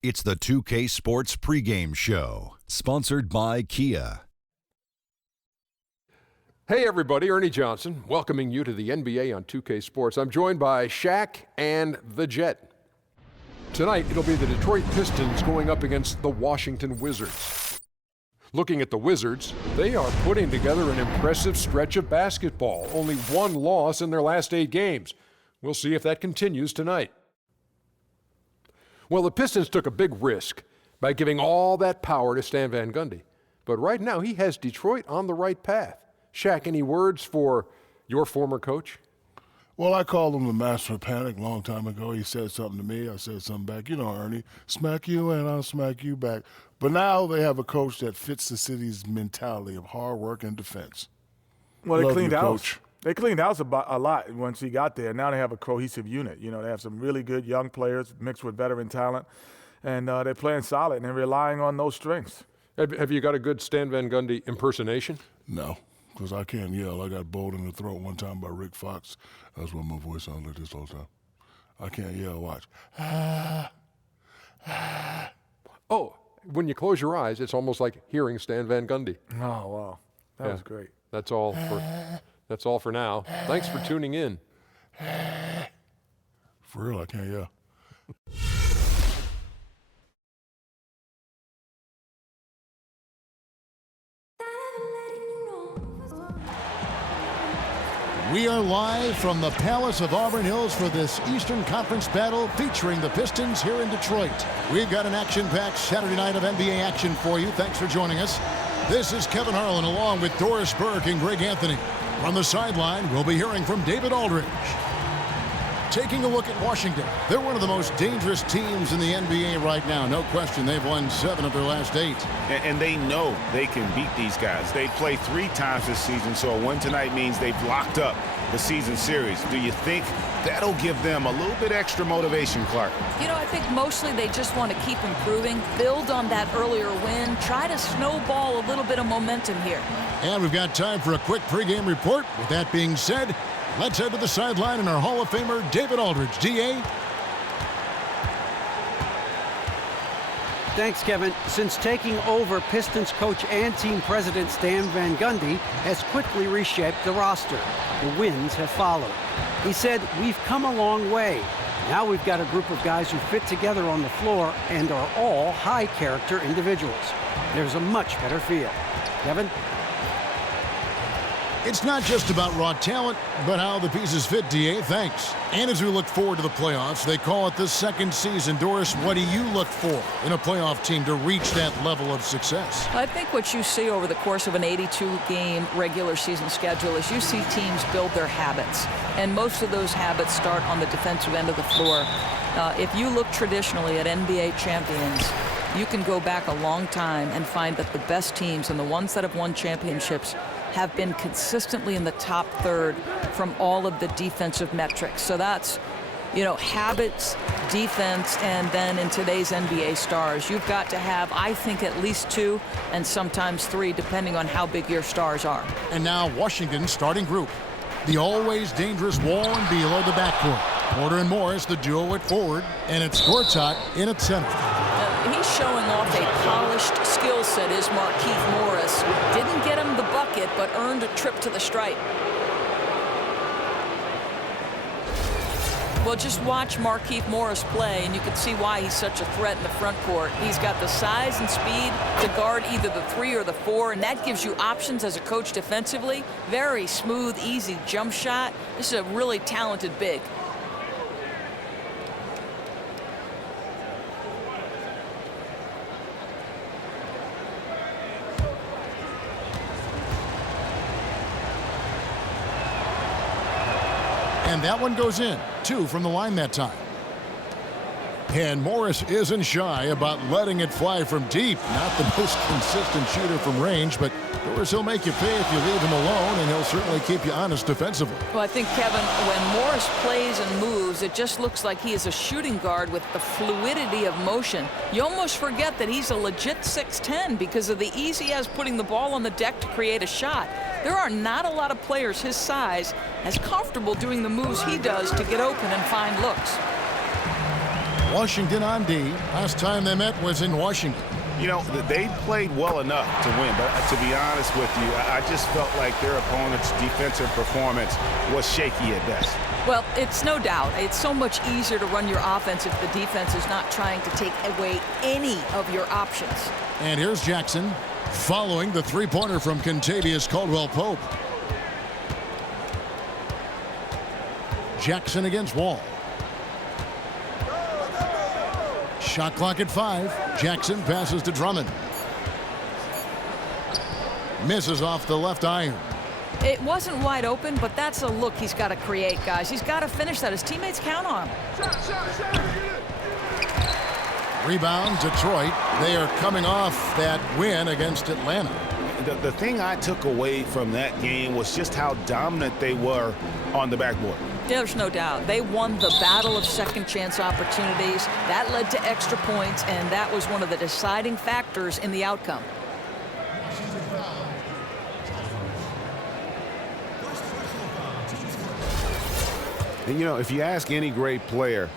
It's the 2K Sports pregame show, sponsored by Kia. Hey everybody, Ernie Johnson, welcoming you to the NBA on 2K Sports. I'm joined by Shaq and the Jet. Tonight, it'll be the Detroit Pistons going up against the Washington Wizards. Looking at the Wizards, they are putting together an impressive stretch of basketball. Only one loss in their last 8 games. We'll see if that continues tonight. Well, the Pistons took a big risk by giving all that power to Stan Van Gundy. But right now, he has Detroit on the right path. Shaq, any words for your former coach? Well, I called him the master of panic a long time ago. He said something to me. I said something back. You know, Ernie, smack you and I'll smack you back. But now they have a coach that fits the city's mentality of hard work and defense. Well, they cleaned house. They cleaned house a lot once he got there. Now they have a cohesive unit. You know, they have some really good young players mixed with veteran talent, and they're playing solid, and they're relying on those strengths. Have you got a good Stan Van Gundy impersonation? No, because I can't yell. I got bowled in the throat one time by Rick Fox. That's why my voice sounds like this all the time. I can't yell. Watch. Oh, when you close your eyes, it's almost like hearing Stan Van Gundy. Oh, wow. That was great. That's all for now. Thanks for tuning in. For real, I can't yell. We are live from the Palace of Auburn Hills for this Eastern Conference battle featuring the Pistons here in Detroit. We've got an action-packed Saturday night of NBA action for you. Thanks for joining us. This is Kevin Harlan along with Doris Burke and Greg Anthony. From the sideline, we'll be hearing from David Aldridge. Taking a look at Washington, they're one of the most dangerous teams in the NBA right now. No question, they've won 7 of their last 8. And they know they can beat these guys. They played 3 times this season, so a win tonight means they've locked up the season series. Do you think that'll give them a little bit extra motivation, Clark? You know, I think mostly they just want to keep improving, build on that earlier win, try to snowball a little bit of momentum here. And we've got time for a quick pregame report. With that being said, let's head to the sideline and our Hall of Famer, David Aldridge. D.A.? Thanks, Kevin. Since taking over, Pistons coach and team president Stan Van Gundy has quickly reshaped the roster. The wins have followed. He said, "We've come a long way. Now we've got a group of guys who fit together on the floor and are all high-character individuals. There's a much better feel." Kevin? It's not just about raw talent, but how the pieces fit, D.A. Thanks. And as we look forward to the playoffs, they call it the second season. Doris, what do you look for in a playoff team to reach that level of success? I think what you see over the course of an 82-game regular season schedule is you see teams build their habits. And most of those habits start on the defensive end of the floor. If you look traditionally at NBA champions, you can go back a long time and find that the best teams and the ones that have won championships have been consistently in the top third from all of the defensive metrics. So that's, you know, habits, defense, and then in today's NBA stars, you've got to have, I think, at least 2 and sometimes 3, depending on how big your stars are. And now Washington's starting group. The always dangerous Wall and Beal at the backcourt. Porter and Morris, the duo at forward, and it's Gortat in at center. He's showing off a polished skill set, is Markieff Morris. Didn't get him the bucket, but earned a trip to the stripe. Well, just watch Markieff Morris play, and you can see why he's such a threat in the front court. He's got the size and speed to guard either the 3 or the 4, and that gives you options as a coach defensively. Very smooth, easy jump shot. This is a really talented big. And that one goes in. 2 from the line that time. And Morris isn't shy about letting it fly from deep. Not the most consistent shooter from range, but Doris, he'll make you pay if you leave him alone, and he'll certainly keep you honest defensively. Well, I think, Kevin, when Morris plays and moves, it just looks like he is a shooting guard with the fluidity of motion. You almost forget that he's a legit 6'10" because of the ease he has putting the ball on the deck to create a shot. There are not a lot of players his size as comfortable doing the moves he does to get open and find looks. Washington on D. Last time they met was in Washington. You know, they played well enough to win, but to be honest with you, I just felt like their opponent's defensive performance was shaky at best. Well, it's no doubt. It's so much easier to run your offense if the defense is not trying to take away any of your options. And here's Jackson following the three-pointer from Kentavious Caldwell-Pope. Jackson against Wall. Shot clock at 5. Jackson passes to Drummond. Misses off the left iron. It wasn't wide open, but that's a look he's got to create, guys. He's got to finish that. His teammates count on him. Rebound, Detroit. They are coming off that win against Atlanta. The thing I took away from that game was just how dominant they were on the backboard. Yeah, there's no doubt. They won the battle of second chance opportunities. That led to extra points, and that was one of the deciding factors in the outcome. And, you know, if you ask any great player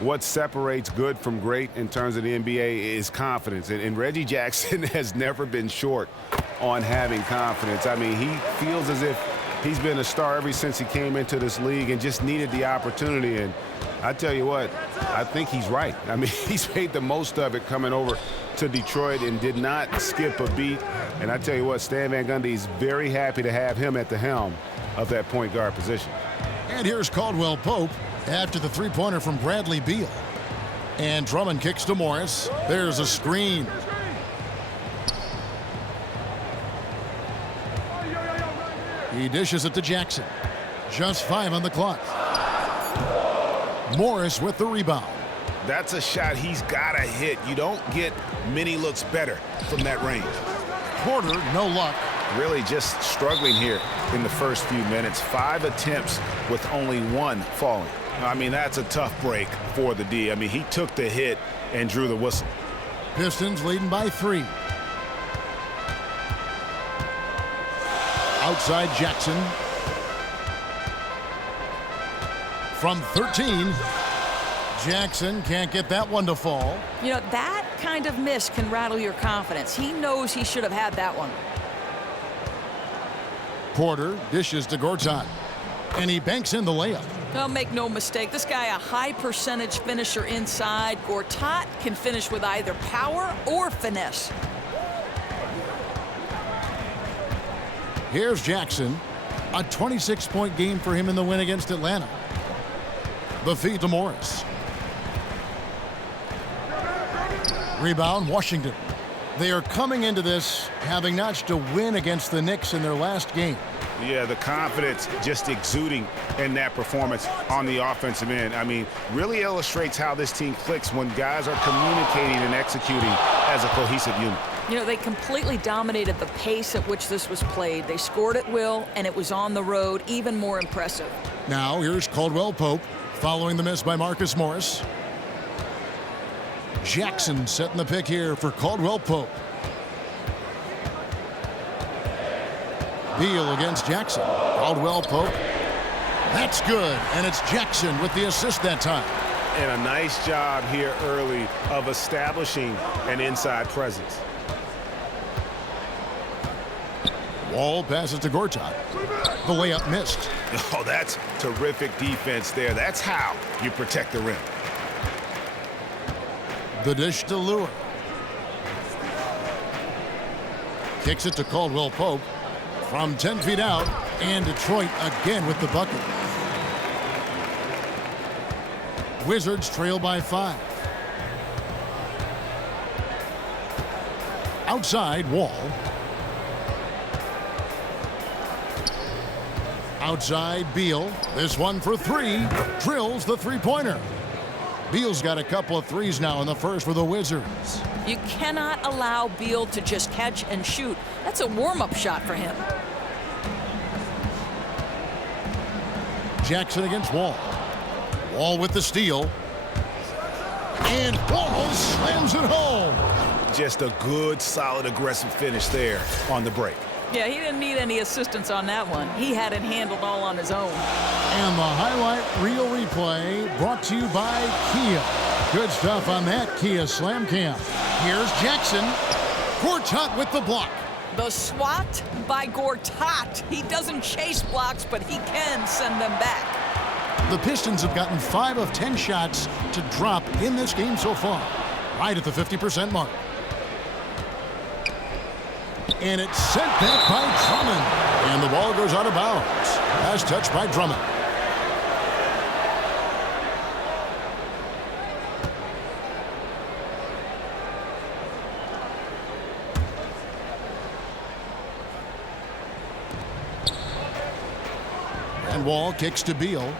what separates good from great in terms of the NBA is confidence. And Reggie Jackson has never been short on having confidence. I mean, he feels as if he's been a star ever since he came into this league and just needed the opportunity. And I tell you what, I think he's right. I mean, he's made the most of it coming over to Detroit and did not skip a beat. And I tell you what, Stan Van Gundy is very happy to have him at the helm of that point guard position. And here's Caldwell-Pope after the three-pointer from Bradley Beal. And Drummond kicks to Morris. There's a screen. He dishes it to Jackson. Just 5 on the clock. Morris with the rebound. That's a shot he's got to hit. You don't get many looks better from that range. Porter, no luck. Really just struggling here in the first few minutes. 5 attempts with only 1 falling. I mean, that's a tough break for the D. I mean, he took the hit and drew the whistle. Pistons leading by 3. Outside Jackson. From 13. Jackson can't get that one to fall. You know, that kind of miss can rattle your confidence. He knows he should have had that one. Porter dishes to Gortat. And he banks in the layup. Well, make no mistake, this guy a high percentage finisher inside. Gortat can finish with either power or finesse. Here's Jackson. A 26-point game for him in the win against Atlanta. The feed to Morris. Rebound, Washington. They are coming into this having notched a win against the Knicks in their last game. Yeah, the confidence just exuding in that performance on the offensive end. I mean, really illustrates how this team clicks when guys are communicating and executing as a cohesive unit. You know, they completely dominated the pace at which this was played. They scored at will, and it was on the road, even more impressive. Now, here's Caldwell-Pope following the miss by Marcus Morris. Jackson setting the pick here for Caldwell-Pope. Beal against Jackson. Caldwell-Pope. That's good, and it's Jackson with the assist that time. And a nice job here early of establishing an inside presence. Wall passes to Gortat. The layup missed. Oh, that's terrific defense there. That's how you protect the rim. The dish to Lure. Kicks it to Caldwell-Pope from 10 feet out, and Detroit again with the bucket. Wizards trail by 5. Outside, Wall. Outside, Beal. This one for 3. Drills the three-pointer. Beal's got a couple of threes now in the first for the Wizards. You cannot allow Beal to just catch and shoot. That's a warm-up shot for him. Jackson against Wall. Wall with the steal. And Wall slams it home. Just a good, solid, aggressive finish there on the break. Yeah, he didn't need any assistance on that one. He had it handled all on his own. And the highlight reel replay brought to you by Kia. Good stuff on that Kia Slam Cam. Here's Jackson. Gortat with the block. The swat by Gortat. He doesn't chase blocks, but he can send them back. The Pistons have gotten 5 of 10 shots to drop in this game so far, right at the 50% mark. And it's sent back by Drummond. And the ball goes out of bounds. As touched by Drummond. And Wall kicks to Beal.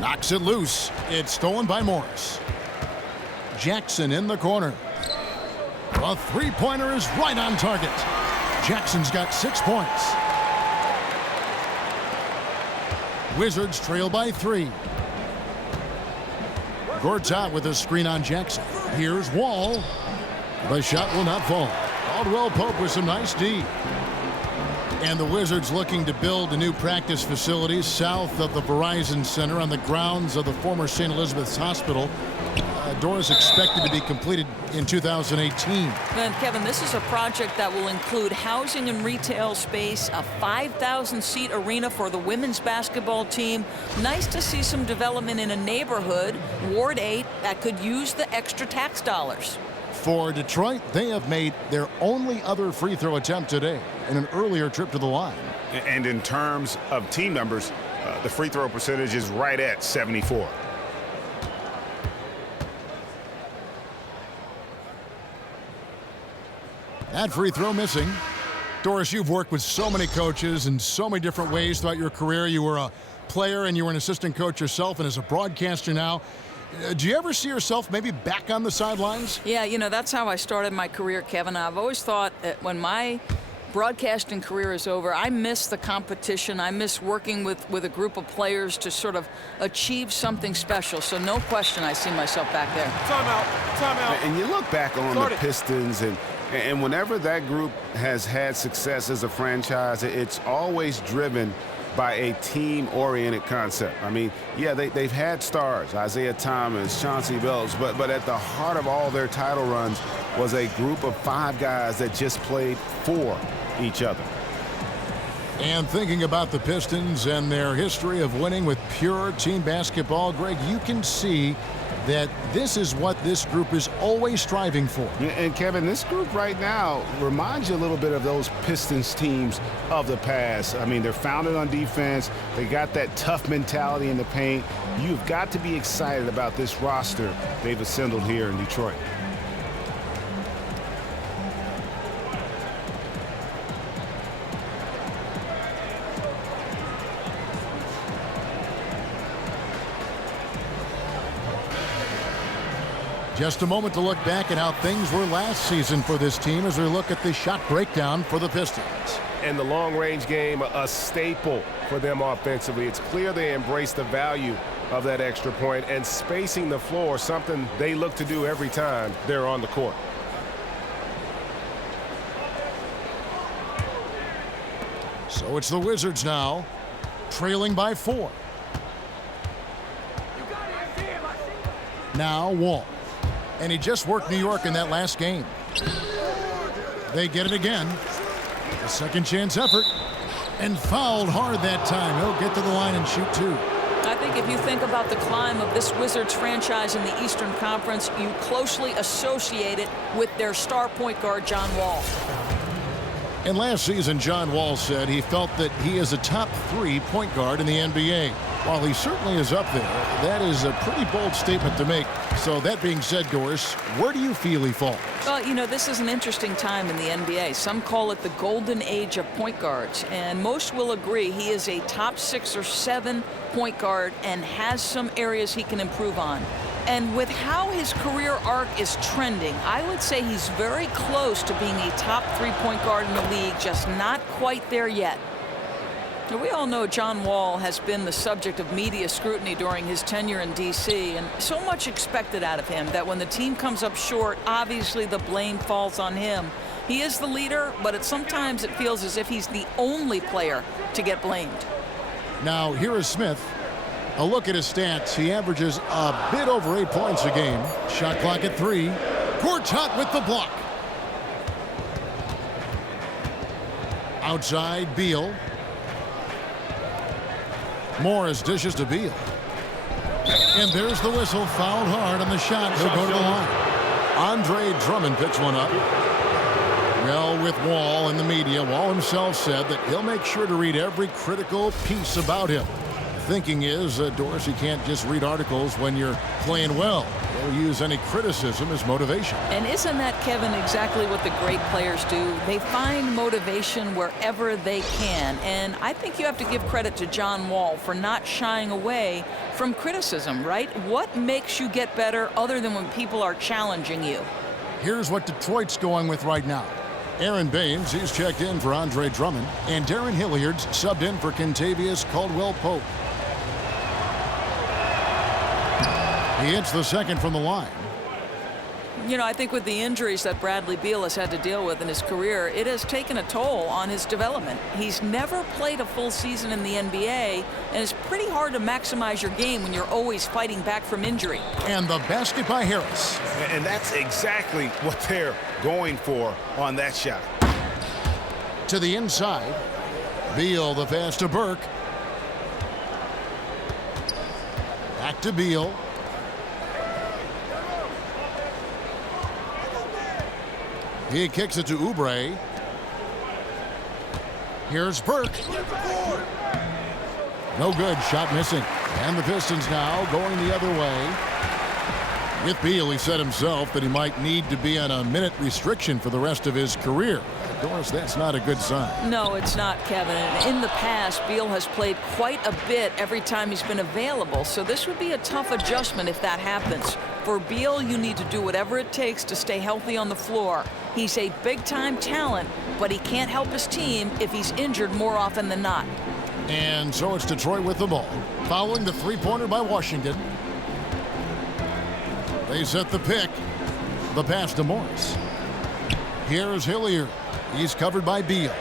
Knocks it loose. It's stolen by Morris. Jackson in the corner. A three-pointer is right on target. Jackson's got 6 points. Wizards trail by 3. Gortat with a screen on Jackson. Here's Wall. The shot will not fall. Caldwell Pope with some nice D. And the Wizards looking to build a new practice facility south of the Verizon Center on the grounds of the former St. Elizabeth's Hospital. Doors expected to be completed in 2018. And Kevin, this is a project that will include housing and retail space, a 5,000-seat arena for the women's basketball team. Nice to see some development in a neighborhood, Ward 8, that could use the extra tax dollars. For Detroit, they have made their only other free throw attempt today in an earlier trip to the line. And in terms of team numbers, the free throw percentage is right at 74. That free throw missing. Doris, you've worked with so many coaches in so many different ways throughout your career. You were a player and you were an assistant coach yourself, and as a broadcaster now, do you ever see yourself maybe back on the sidelines? Yeah, you know, that's how I started my career, Kevin. I've always thought that when my broadcasting career is over, I miss the competition. I miss working with a group of players to sort of achieve something special. So no question I see myself back there. Timeout. And you look back on the Pistons, and whenever that group has had success as a franchise, it's always driven by a team-oriented concept. I mean, yeah, they've had stars, Isaiah Thomas, Chauncey Billups, but at the heart of all their title runs was a group of 5 guys that just played for each other. And thinking about the Pistons and their history of winning with pure team basketball, Greg, you can see that this is what this group is always striving for. And Kevin, this group right now reminds you a little bit of those Pistons teams of the past. I mean, they're founded on defense. They got that tough mentality in the paint. You've got to be excited about this roster they've assembled here in Detroit. Just a moment to look back at how things were last season for this team as we look at the shot breakdown for the Pistons. And the long-range game, a staple for them offensively. It's clear they embrace the value of that extra point, and spacing the floor, something they look to do every time they're on the court. So it's the Wizards now, trailing by 4. Now Wall. And he just worked New York in that last game. They get it again. A second chance effort. And fouled hard that time. He'll get to the line and shoot 2. I think if you think about the climb of this Wizards franchise in the Eastern Conference, you closely associate it with their star point guard, John Wall. And last season, John Wall said he felt that he is a top 3 point guard in the NBA. While he certainly is up there, that is a pretty bold statement to make. So that being said, Doris, where do you feel he falls? Well, you know, this is an interesting time in the NBA. Some call it the golden age of point guards, and most will agree he is a top 6 or 7 point guard and has some areas he can improve on. And with how his career arc is trending, I would say he's very close to being a top 3 point guard in the league, just not quite there yet. Now, we all know John Wall has been the subject of media scrutiny during his tenure in D.C., and so much expected out of him that when the team comes up short, obviously the blame falls on him. He is the leader, but sometimes it feels as if he's the only player to get blamed. Now, here is Smith. A look at his stats. He averages a bit over 8 points a game. Shot clock at 3. Gortat with the block. Outside, Beal. Morris dishes to Beal. And there's the whistle. Fouled hard on the shot. He'll go to the line. Andre Drummond picks one up. Well, with Wall in the media, Wall himself said that he'll make sure to read every critical piece about him. The thinking is, Dorsey can't just read articles when you're playing well. He'll use any criticism as motivation. And isn't that, Kevin, exactly what the great players do? They find motivation wherever they can. And I think you have to give credit to John Wall for not shying away from criticism, right? What makes you get better other than when people are challenging you? Here's what Detroit's going with right now. Aaron Baines, he's checked in for Andre Drummond. And Darren Hilliard's subbed in for Kentavious Caldwell-Pope. He hits the second from the line. You know, I think with the injuries that Bradley Beal has had to deal with in his career, it has taken a toll on his development. He's never played a full season in the NBA, and it's pretty hard to maximize your game when you're always fighting back from injury. And the basket by Harris. And that's exactly what they're going for on that shot. To the inside. Beal, the pass to Burke. Back to Beal. He kicks it to Oubre. Here's Burke. No good. Shot missing. And the Pistons now going the other way. With Beal, he said himself that he might need to be on a minute restriction for the rest of his career. Doris, that's not a good sign. No, it's not, Kevin. In the past, Beal has played quite a bit every time he's been available, so this would be a tough adjustment if that happens. For Beal, you need to do whatever it takes to stay healthy on the floor. He's a big-time talent, but he can't help his team if he's injured more often than not. And so it's Detroit with the ball. Following the three-pointer by Washington. They set the pick. The pass to Morris. Here's Hilliard. He's covered by Beal.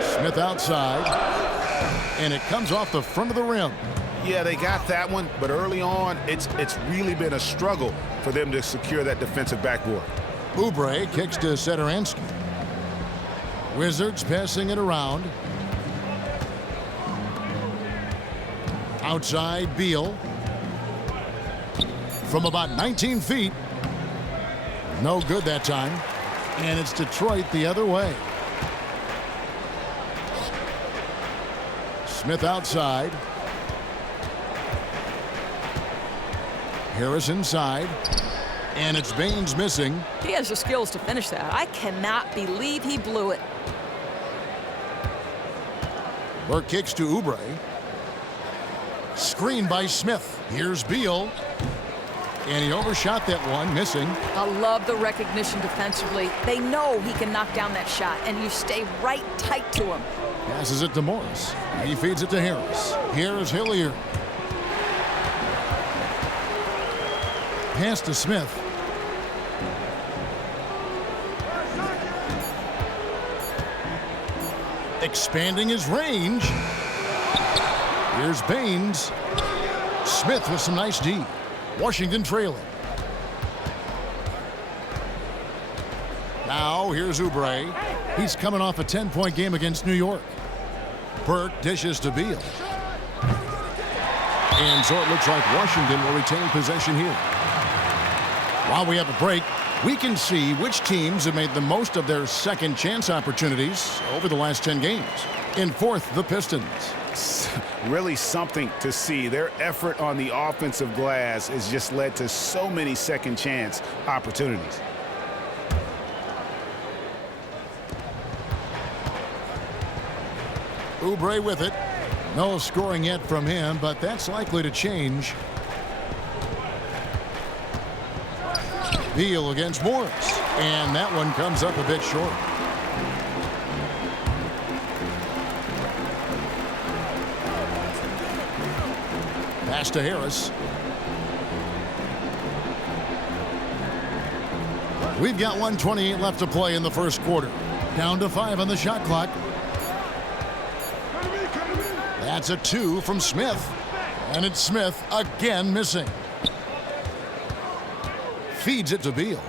Smith outside. And it comes off the front of the rim. Yeah, they got that one, but early on, it's really been a struggle for them to secure that defensive backboard. Oubre kicks to Satoransky. Wizards passing it around. Outside, Beal. From about 19 feet. No good that time. And it's Detroit the other way. Smith outside. Harris inside. And it's Baines missing. He has the skills to finish that. I cannot believe he blew it. Burke kicks to Oubre. Screen by Smith. Here's Beal. And he overshot that one, missing. I love the recognition defensively. They know he can knock down that shot, and you stay right tight to him. Passes it to Morris. He feeds it to Harris. Here's Hilliard. Pass to Smith. Expanding his range. Here's Baines. Smith with some nice D. Washington trailing. Now here's Oubre. He's coming off a 10-point game against New York. Burke dishes to Beal. And so it looks like Washington will retain possession here. While we have a break, we can see which teams have made the most of their second chance opportunities over the last 10 games. In fourth, the Pistons. Really something to see. Their effort on the offensive glass has just led to so many second chance opportunities. Oubre with it. No scoring yet from him, but that's likely to change. Beal against Morris. And that one comes up a bit short. Pass to Harris. We've got 1:28 left to play in the first quarter. Down to 5 on the shot clock. That's a 2 from Smith. And it's Smith again missing. Feeds it to Beal.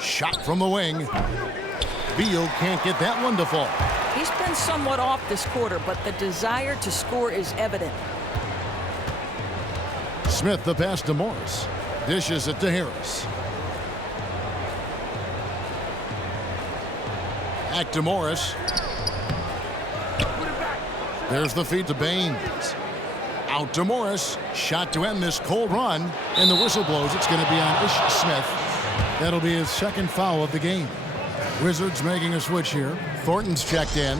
Shot from the wing. Beal can't get that one to fall. He's been somewhat off this quarter, but the desire to score is evident. Smith the pass to Morris. Dishes it to Harris. Back to Morris. There's the feed to Baines. Out to Morris. Shot to end this cold run. And the whistle blows. It's going to be on Ish Smith. That'll be his second foul of the game. Wizards making a switch here. Thornton's checked in.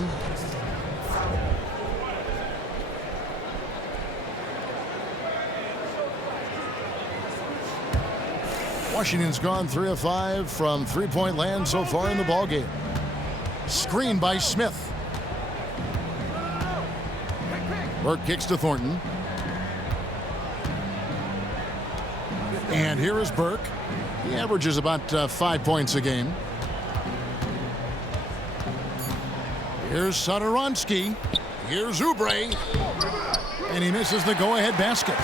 Washington's gone 3 of 5 from three-point land so far in the ballgame. Screen by Smith. Burke kicks to Thornton. And here is Burke. He averages about 5 points a game. Here's Satoransky. Here's Oubre. And he misses the go-ahead basket.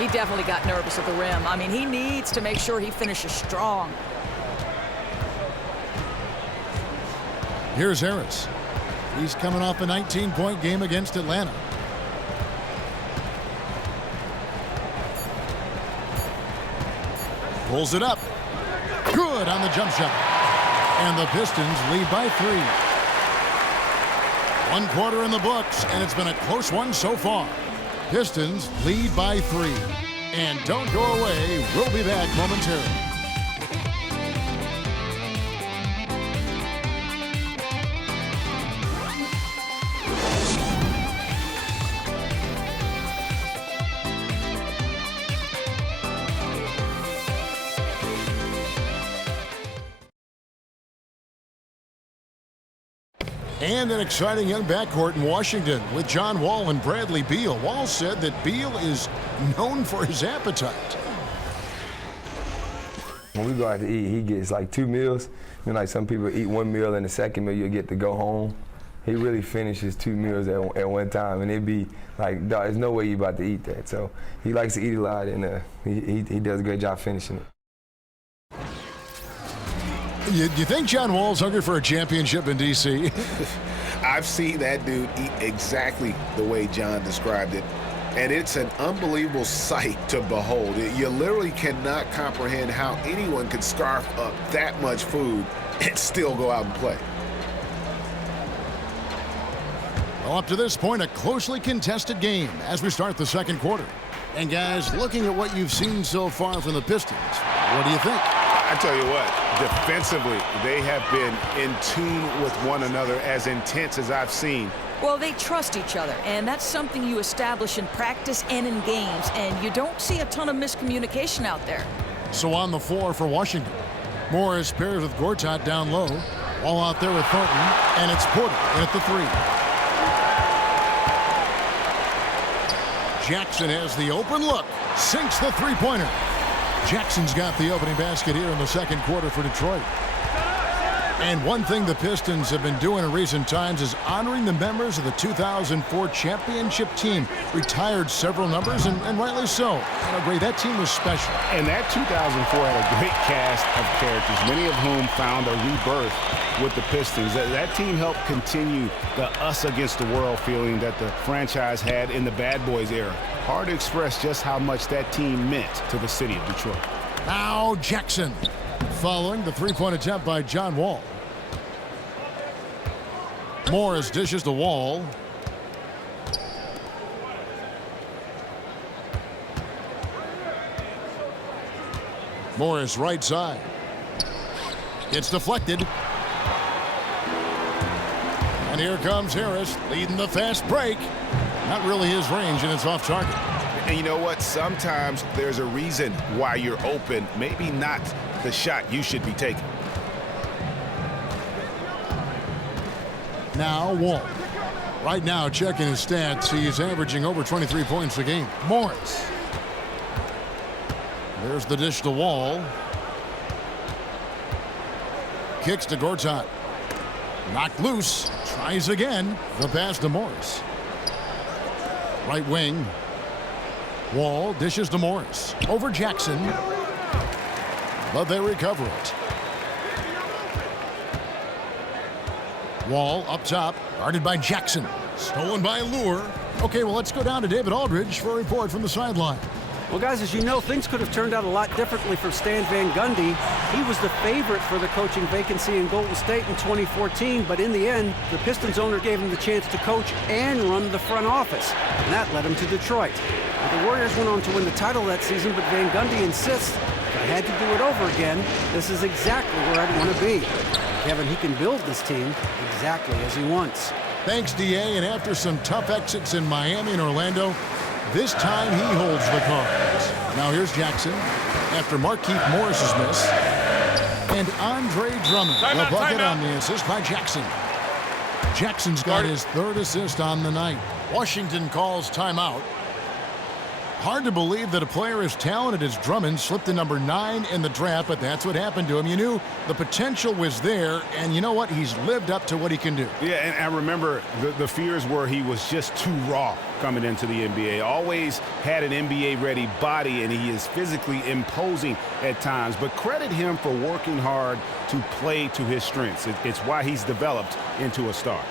He definitely got nervous at the rim. I mean, he needs to make sure he finishes strong. Here's Harris. He's coming off a 19-point game against Atlanta. Pulls it up. Good on the jump shot. And the Pistons lead by 3. 1 quarter in the books, and it's been a close one so far. Pistons lead by 3. And don't go away. We'll be back momentarily. And an exciting young backcourt in Washington with John Wall and Bradley Beal. Wall said that Beal is known for his appetite. When we go out to eat, he gets like 2 meals. You know, like some people eat 1 meal and the second meal you'll get to go home. He really finishes 2 meals at one time, and it'd be like, there's no way you about to eat that. So he likes to eat a lot, and he does a great job finishing it. You think John Wall's hungry for a championship in D.C.? I've seen that dude eat exactly the way John described it, and it's an unbelievable sight to behold. You literally cannot comprehend how anyone could scarf up that much food and still go out and play. Well, up to this point, a closely contested game as we start the second quarter. And guys, looking at what you've seen so far from the Pistons, what do you think? I tell you what, defensively, they have been in tune with one another as intense as I've seen. Well, they trust each other, and that's something you establish in practice and in games, and you don't see a ton of miscommunication out there. So on the floor for Washington, Morris pairs with Gortat down low, all out there with Thornton, and it's Porter in at the 3. Jackson has the open look, sinks the three-pointer. Jackson's got the opening basket here in the second quarter for Detroit. And one thing the Pistons have been doing in recent times is honoring the members of the 2004 championship team. Retired several numbers, and rightly so. I agree, that team was special. And that 2004 had a great cast of characters, many of whom found a rebirth with the Pistons. That team helped continue the us against the world feeling that the franchise had in the Bad Boys era. Hard to express just how much that team meant to the city of Detroit. Now Jackson, following the three-point attempt by John Wall. Morris dishes the Wall. Morris right side. It's deflected. And here comes Harris leading the fast break. Not really his range, and it's off target. And you know what? Sometimes there's a reason why you're open. Maybe not the shot you should be taking. Now Wall. Right now, checking his stats, he's averaging over 23 points a game. Morris. There's the dish to Wall. Kicks to Gortat. Knocked loose. Tries again. The pass to Morris. Right wing. Wall dishes to Morris. Over Jackson. But they recover it. Wall up top. Guarded by Jackson. Stolen by Lure. Okay, well, let's go down to David Aldridge for a report from the sideline. Well, guys, as you know, things could have turned out a lot differently for Stan Van Gundy. He was the favorite for the coaching vacancy in Golden State in 2014, but in the end, the Pistons owner gave him the chance to coach and run the front office, and that led him to Detroit. The Warriors went on to win the title that season, but Van Gundy insists, if I had to do it over again, this is exactly where I'd want to be. Kevin, he can build this team exactly as he wants. Thanks, D.A., and after some tough exits in Miami and Orlando, this time he holds the cards. Now here's Jackson after Markieff Morris's miss. And Andre Drummond, the bucket on the assist by Jackson. Jackson's got his third assist on the night. Washington calls timeout. Hard to believe that a player as talented as Drummond slipped to number 9 in the draft, but that's what happened to him. You knew the potential was there, and you know what? He's lived up to what he can do. Yeah, and I remember the fears were he was just too raw coming into the NBA. Always had an NBA-ready body, and he is physically imposing at times. But credit him for working hard to play to his strengths. It's why he's developed into a star.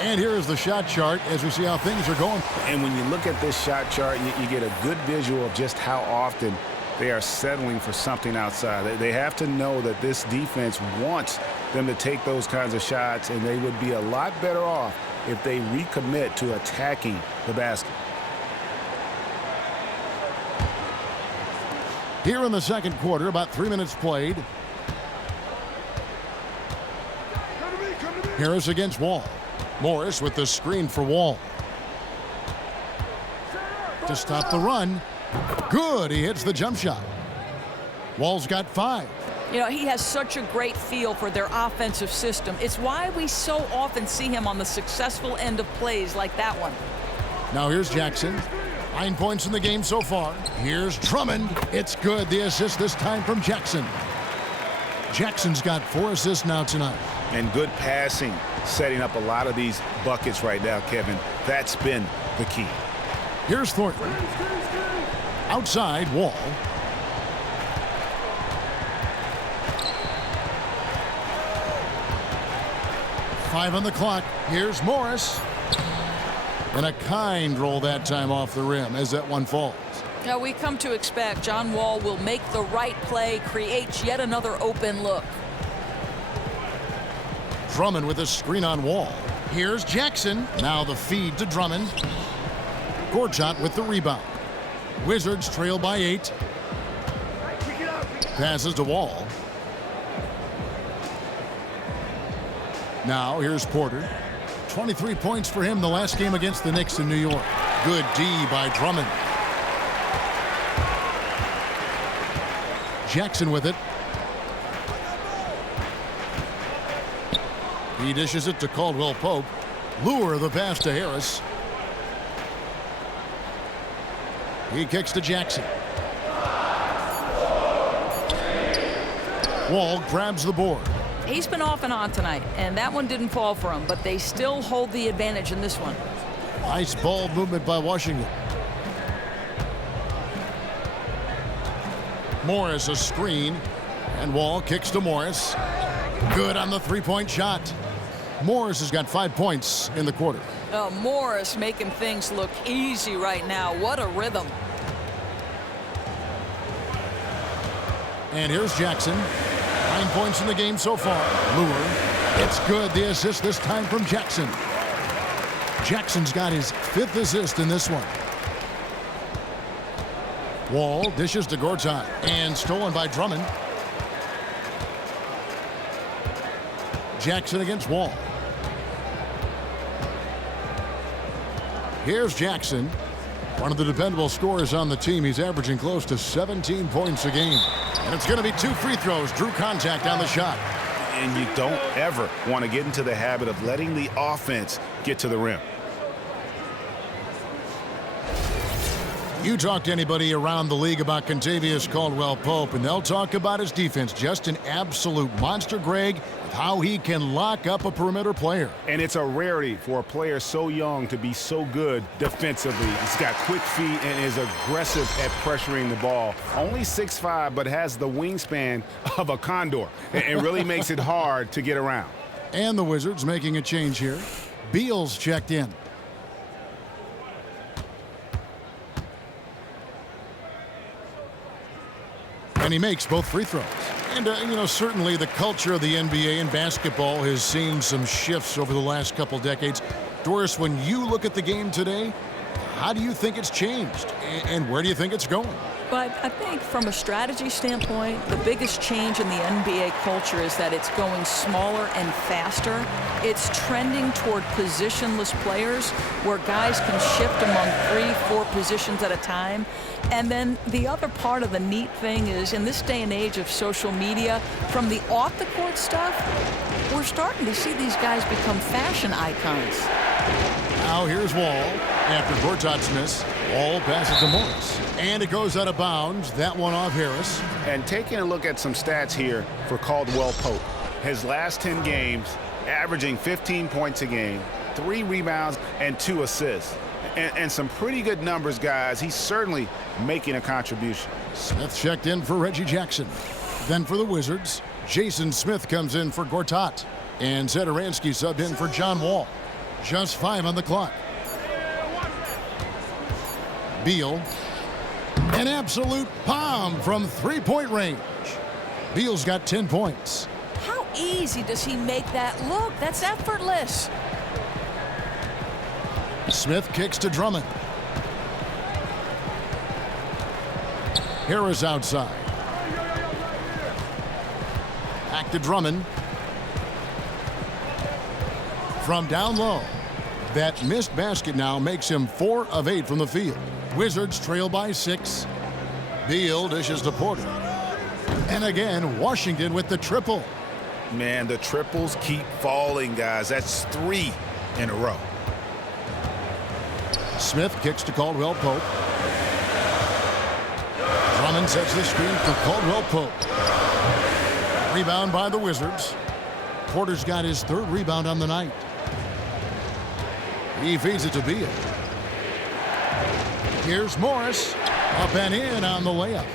And here is the shot chart as we see how things are going. And when you look at this shot chart, you get a good visual of just how often they are settling for something outside. They have to know that this defense wants them to take those kinds of shots, and they would be a lot better off if they recommit to attacking the basket. Here in the second quarter, about 3 minutes played. Harris against Wall. Morris with the screen for Wall. To stop the run. Good, he hits the jump shot. Wall's got 5. You know, he has such a great feel for their offensive system. It's why we so often see him on the successful end of plays like that one. Now here's Jackson. 9 points in the game so far. Here's Drummond. It's good. The assist this time from Jackson. Jackson's got 4 assists now tonight. And good passing, setting up a lot of these buckets right now, Kevin. That's been the key. Here's Thornton. Outside, Wall. Five on the clock. Here's Morris. And a kind roll that time off the rim as that one falls. Now we come to expect John Wall will make the right play, creates yet another open look. Drummond with a screen on Wall. Here's Jackson. Now the feed to Drummond. Gortat with the rebound. Wizards trail by 8. Passes to Wall. Now here's Porter. 23 points for him the last game against the Knicks in New York. Good D by Drummond. Jackson with it. He dishes it to Caldwell Pope. Lure the pass to Harris. He kicks to Jackson. Wall grabs the board. He's been off and on tonight, and that one didn't fall for him, but they still hold the advantage in this one. Nice ball movement by Washington. Morris a screen, and Wall kicks to Morris. Good on the three-point shot. Morris has got 5 points in the quarter. Oh, Morris making things look easy right now. What a rhythm. And here's Jackson. 9 points in the game so far. Lure. It's good. The assist this time from Jackson. Jackson's got his 5th assist in this one. Wall dishes to Gortat and stolen by Drummond. Jackson against Wall. Here's Jackson. One of the dependable scorers on the team. He's averaging close to 17 points a game. And it's going to be 2 free throws. Drew contact on the shot. And you don't ever want to get into the habit of letting the offense get to the rim. You talk to anybody around the league about Kentavious Caldwell-Pope, and they'll talk about his defense. Just an absolute monster, Greg, with how he can lock up a perimeter player. And it's a rarity for a player so young to be so good defensively. He's got quick feet and is aggressive at pressuring the ball. Only 6'5", but has the wingspan of a condor. And really makes it hard to get around. And the Wizards making a change here. Beal's checked in. And he makes both free throws. And, certainly the culture of the NBA and basketball has seen some shifts over the last couple decades. Doris, when you look at the game today, how do you think it's changed? And where do you think it's going? But I think from a strategy standpoint, the biggest change in the NBA culture is that it's going smaller and faster. It's trending toward positionless players where guys can shift among 3-4 positions at a time. And then the other part of the neat thing is, in this day and age of social media, from the off-the-court stuff, we're starting to see these guys become fashion icons. Now here's Wall after Gortat's miss. Wall passes to Morris. And it goes out of bounds. That one off Harris. And taking a look at some stats here for Caldwell-Pope. His last 10 games, averaging 15 points a game, 3 rebounds, and 2 assists. And some pretty good numbers, guys. He's certainly making a contribution. Smith checked in for Reggie Jackson. Then for the Wizards, Jason Smith comes in for Gortat. And Zedaransky subbed in for John Wall. Just 5 on the clock. Beal. An absolute bomb from 3-point range. Beal's got 10 points. How easy does he make that look? That's effortless. Smith kicks to Drummond. Harris outside. Back to Drummond. From down low. That missed basket now makes him 4 of 8 from the field. Wizards trail by 6. Beal dishes to Porter. And again, Washington with the triple. Man, the triples keep falling, guys. That's 3 in a row. Smith kicks to Caldwell-Pope. Drummond sets the screen for Caldwell-Pope. Rebound by the Wizards. Porter's got his 3rd rebound on the night. He feeds it to Beal. Here's Morris. Up and in on the layup.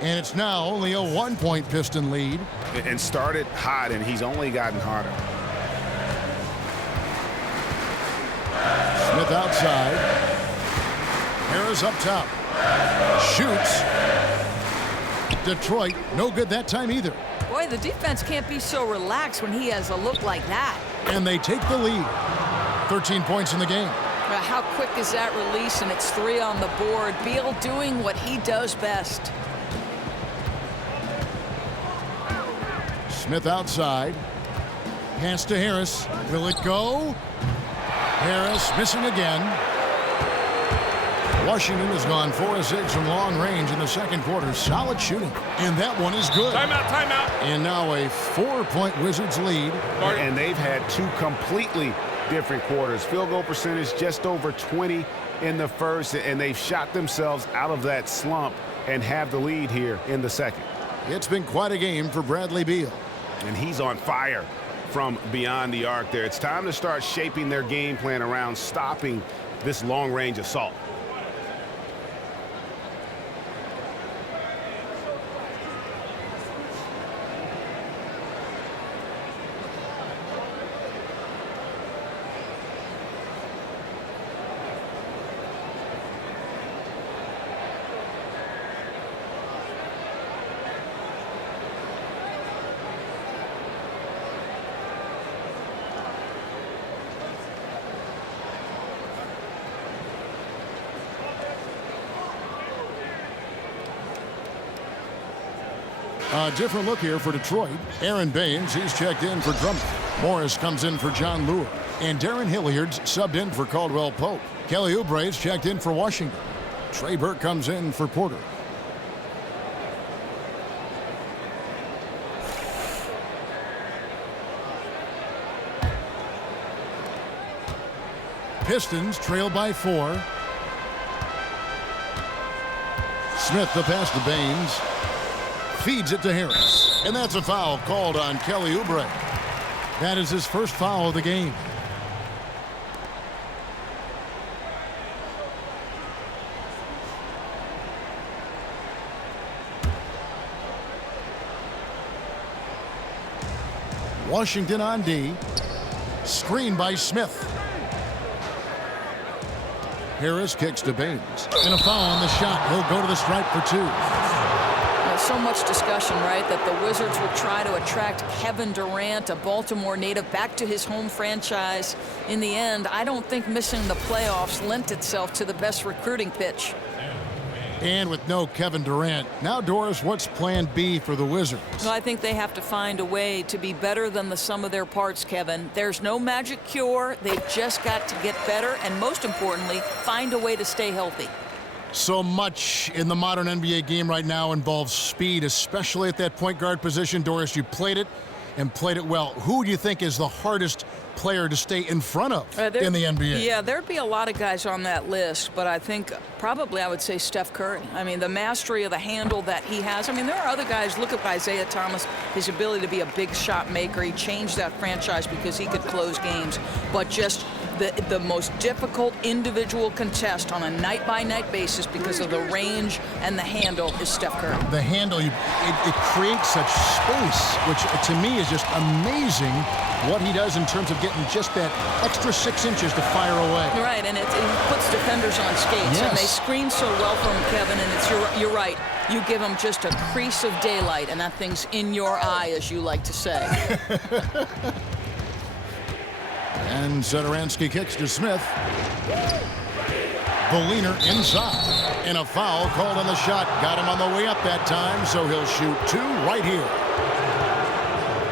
And it's now only a 1-point Piston lead. And started hot, and he's only gotten harder. Smith outside. Harris up top. Shoots. Detroit, no good that time either. Boy, the defense can't be so relaxed when he has a look like that. And they take the lead. 13 points in the game. How quick is that release? And it's 3 on the board. Beal doing what he does best. Smith outside. Pass to Harris. Will it go? Harris missing again. Washington has gone 4 of 6 from long range in the second quarter. Solid shooting. And that one is good. Timeout. And now a 4-point Wizards lead. And they've had 2 completely different quarters. Field goal percentage just over 20 in the first, and they've shot themselves out of that slump and have the lead here in the second. It's been quite a game for Bradley Beal. And he's on fire from beyond the arc there. It's time to start shaping their game plan around stopping this long-range assault. A different look here for Detroit. Aaron Baines, he's checked in for Drummond. Morris comes in for John Lure. And Darren Hilliard's subbed in for Caldwell-Pope. Kelly Oubre's checked in for Washington. Trey Burke comes in for Porter. Pistons trail by 4. Smith the pass to Baines. Feeds it to Harris. And that's a foul called on Kelly Oubre. That is his first foul of the game. Washington on D. Screen by Smith. Harris kicks to Baines. And a foul on the shot. He'll go to the stripe for 2. There's so much discussion, right, that the Wizards would try to attract Kevin Durant, a Baltimore native, back to his home franchise. In the end, I don't think missing the playoffs lent itself to the best recruiting pitch. And with no Kevin Durant. Now, Doris, what's plan B for the Wizards? Well, I think they have to find a way to be better than the sum of their parts, Kevin. There's no magic cure. They've just got to get better and, most importantly, find a way to stay healthy. So much in the modern NBA game right now involves speed, especially at that point guard position. Doris, you played it and played it well. Who do you think is the hardest player to stay in front of in the NBA? Yeah, there'd be a lot of guys on that list, but I think probably I would say Steph Curry. I mean, the mastery of the handle that he has. I mean, there are other guys. Look at Isaiah Thomas, his ability to be a big shot maker. He changed that franchise because he could close games, but just the most difficult individual contest on a night-by-night basis because of the range and the handle is Steph Curry. The handle, it creates such space, which to me is just amazing what he does in terms of getting just that extra 6 inches to fire away. Right, and it puts defenders on skates, and they screen so well for him, Kevin, and you're right. You give him just a crease of daylight, and that thing's in your eye, as you like to say. And Satoransky kicks to Smith. Berliner inside. And a foul called on the shot. Got him on the way up that time, so he'll shoot 2 right here.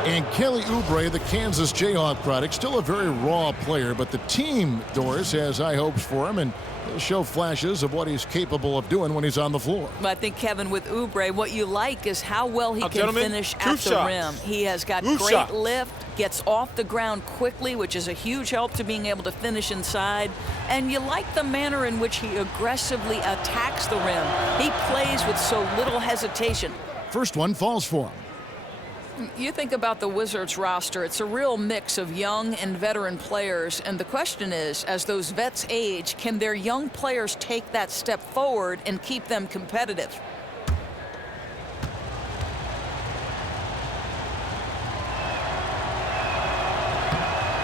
And Kelly Oubre, the Kansas Jayhawk product, still a very raw player, but the team, Doris, has high hopes for him, and he'll show flashes of what he's capable of doing when he's on the floor. I think, Kevin, with Oubre, what you like is how well he can finish at the rim. He has got great lift, gets off the ground quickly, which is a huge help to being able to finish inside. And you like the manner in which he aggressively attacks the rim. He plays with so little hesitation. First one falls for him. You think about the Wizards roster, it's a real mix of young and veteran players, and the question is, as those vets age, can their young players take that step forward and keep them competitive?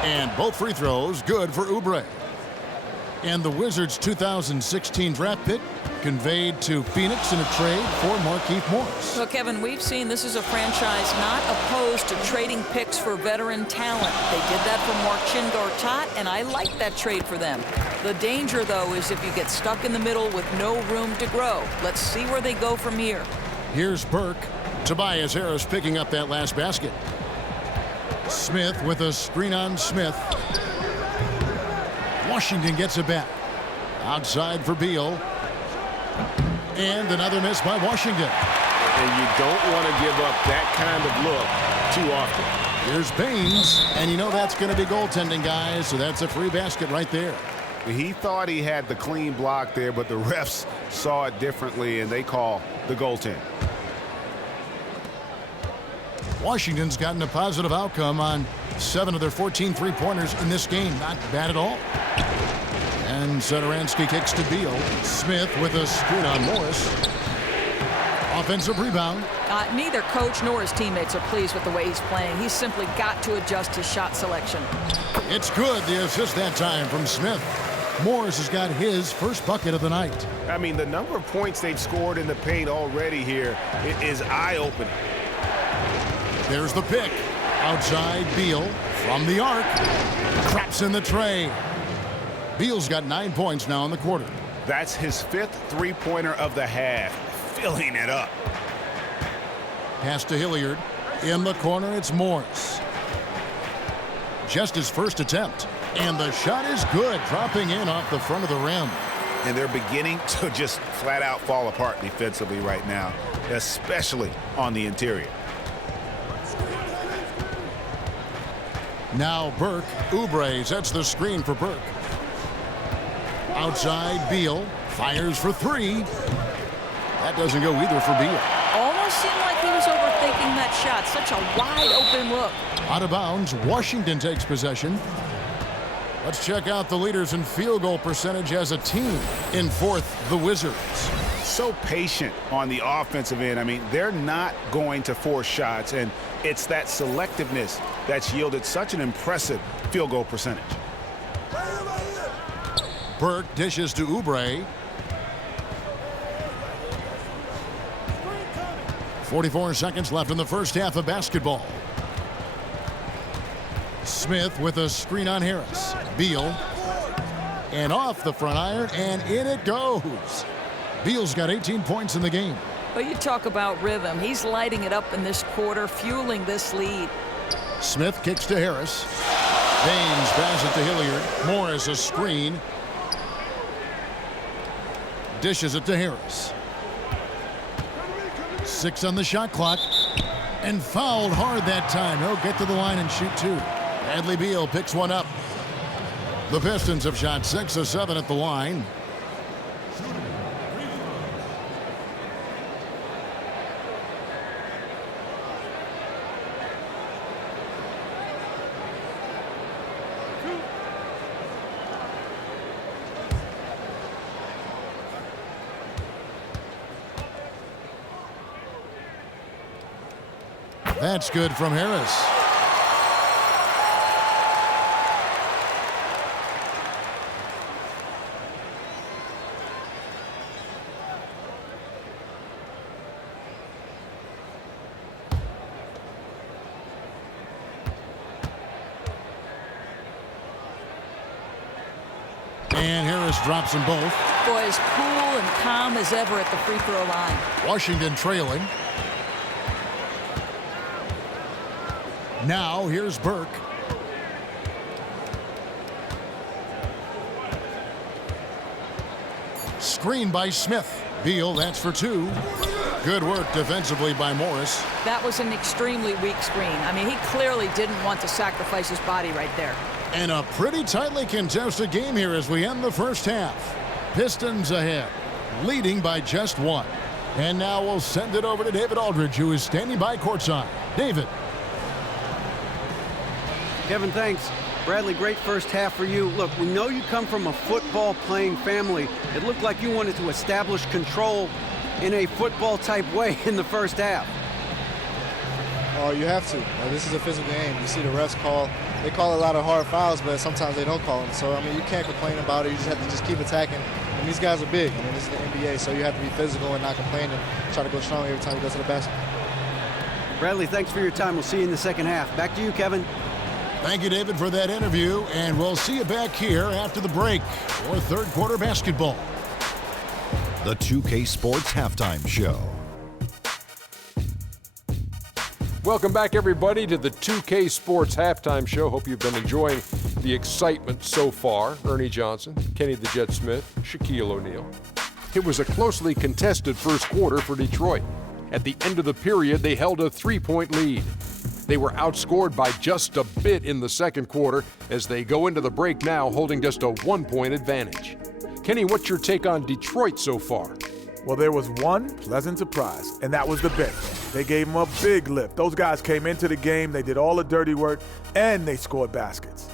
And both free throws good for Oubre. And the Wizards' 2016 draft pick conveyed to Phoenix in a trade for Markieff Morris. Well, Kevin, we've seen this is a franchise not opposed to trading picks for veteran talent. They did that for Marcin Gortat, and I like that trade for them. The danger, though, is if you get stuck in the middle with no room to grow. Let's see where they go from here. Here's Burke. Tobias Harris picking up that last basket. Smith with a screen on Smith. Washington gets it back. Outside for Beal. And another miss by Washington. And you don't want to give up that kind of look too often. Here's Baines. And you know that's going to be goaltending, guys. So that's a free basket right there. He thought he had the clean block there, but the refs saw it differently, and they call the goaltend. Washington's gotten a positive outcome on 7 of their 14 three-pointers in this game. Not bad at all. And Satoransky kicks to Beal. Smith with a screen on Morris. Offensive rebound. Neither coach nor his teammates are pleased with the way he's playing. He's simply got to adjust his shot selection. It's good. The assist that time from Smith. Morris has got his first bucket of the night. I mean, the number of points they've scored in the paint already here is eye-opening. There's the pick. Outside Beal from the arc. Traps in the tray. Beal's got 9 points now in the quarter. That's his 5th three-pointer of the half. Filling it up. Pass to Hilliard. In the corner, it's Morris. Just his first attempt. And the shot is good, dropping in off the front of the rim. And they're beginning to just flat out fall apart defensively right now, especially on the interior. Now Burke. Oubre sets the screen for Burke. Outside, Beal fires for three. That doesn't go either for Beal. Almost seemed like he was overthinking that shot. Such a wide open look. Out of bounds, Washington takes possession. Let's check out the leaders in field goal percentage as a team. In fourth, the Wizards. So patient on the offensive end. I mean, they're not going to force shots, and it's that selectiveness that's yielded such an impressive field goal percentage. Burke dishes to Oubre. 44 seconds left in the first half of basketball. Smith with a screen on Harris. Beal. And off the front iron, and in it goes. Beal's got 18 points in the game. But you talk about rhythm. He's lighting it up in this quarter, fueling this lead. Smith kicks to Harris. Baines pass it to Hilliard. Morris a screen. Dishes it to Harris. 6 on the shot clock. And fouled hard that time. He'll get to the line and shoot 2. Bradley Beal picks one up. The Pistons have shot 6 of 7 at the line. That's good from Harris. And Harris drops them both. Boy, as cool and calm as ever at the free throw line. Washington trailing. Now here's Burke. Screen by Smith. Beal, that's for 2. Good work defensively by Morris. That was an extremely weak screen. I mean, he clearly didn't want to sacrifice his body right there. And a pretty tightly contested game here as we end the first half. Pistons ahead, leading by just 1. And now we'll send it over to David Aldridge, who is standing by courtside. David. Kevin, thanks. Bradley, great first half for you. Look, we know you come from a football-playing family. It looked like you wanted to establish control in a football-type way in the first half. Oh, you have to. This is a physical game. You see the refs they call a lot of hard fouls, but sometimes they don't call them. So, I mean, you can't complain about it. You just have to just keep attacking. And these guys are big. I mean, this is the NBA, so you have to be physical and not complain and try to go strong every time you go to the basket. Bradley, thanks for your time. We'll see you in the second half. Back to you, Kevin. Thank you, David, for that interview, and we'll see you back here after the break for third quarter basketball. The 2K Sports Halftime Show. Welcome back, everybody, to the 2K Sports Halftime Show. Hope you've been enjoying the excitement so far. Ernie Johnson, Kenny the Jet Smith, Shaquille O'Neal. It was a closely contested first quarter for Detroit. At the end of the period, they held a 3-point lead. They were outscored by just a bit in the second quarter as they go into the break now holding just a 1-point advantage. Kenny, what's your take on Detroit so far? Well, there was one pleasant surprise, and that was the bench. They gave them a big lift. Those guys came into the game, they did all the dirty work, and they scored baskets.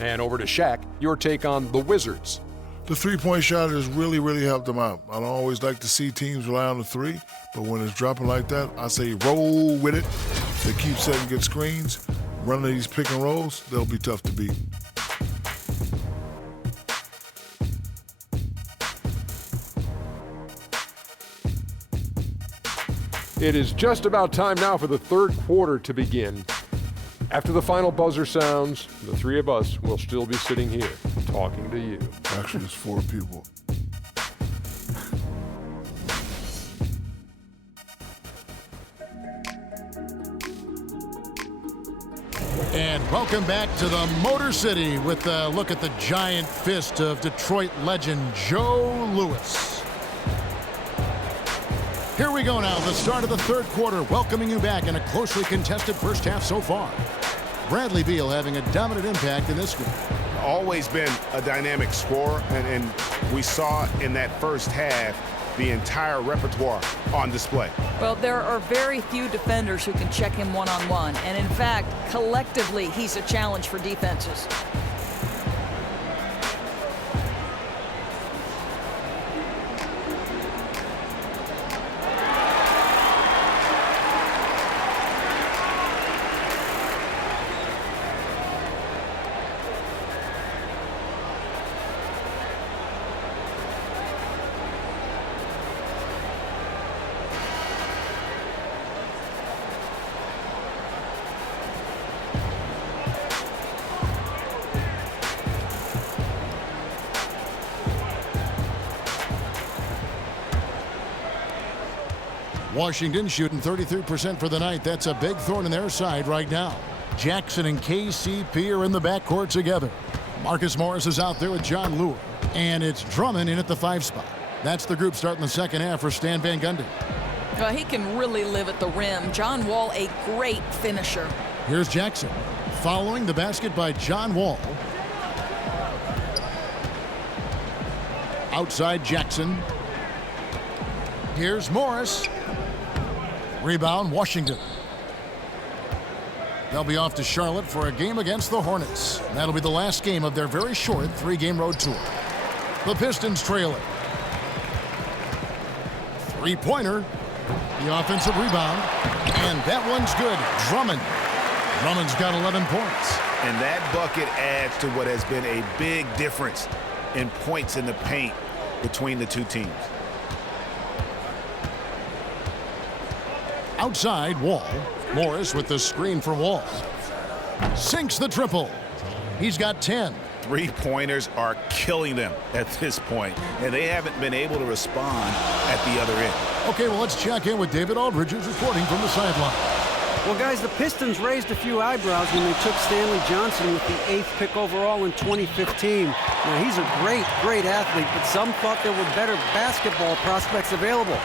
And over to Shaq, your take on the Wizards. The three-point shot has really, really helped them out. I don't always like to see teams rely on the three, but when it's dropping like that, I say roll with it. They keep setting good screens, running these pick and rolls, they'll be tough to beat. It is just about time now for the third quarter to begin. After the final buzzer sounds, the three of us will still be sitting here talking to you. Actually, it's 4 people. And welcome back to the Motor City with a look at the giant fist of Detroit legend Joe Louis. Here we go now, the start of the third quarter, welcoming you back in a closely contested first half so far. Bradley Beal having a dominant impact in this one. Always been a dynamic scorer, and we saw in that first half the entire repertoire on display. Well, there are very few defenders who can check him one-on-one, and in fact, collectively, he's a challenge for defenses. Washington shooting 33% for the night. That's a big thorn in their side right now. Jackson and KCP are in the backcourt together. Marcus Morris is out there with John Lure. And it's Drummond in at the 5 spot. That's the group starting the second half for Stan Van Gundy. Well, he can really live at the rim. John Wall, a great finisher. Here's Jackson. Following the basket by John Wall. Outside Jackson. Here's Morris. Rebound, Washington. They'll be off to Charlotte for a game against the Hornets. That'll be the last game of their very short 3-game road tour. The Pistons trail it. Three-pointer. The offensive rebound. And that one's good. Drummond. Drummond's got 11 points. And that bucket adds to what has been a big difference in points in the paint between the two teams. Outside, Wall. Morris with the screen for Wall. Sinks the triple. He's got 10. Three-pointers are killing them at this point, and they haven't been able to respond at the other end. Okay, well, let's check in with David Aldridge, who's reporting from the sideline. Well, guys, the Pistons raised a few eyebrows when they took Stanley Johnson with the 8th pick overall in 2015. Now, he's a great athlete, but some thought there were better basketball prospects available.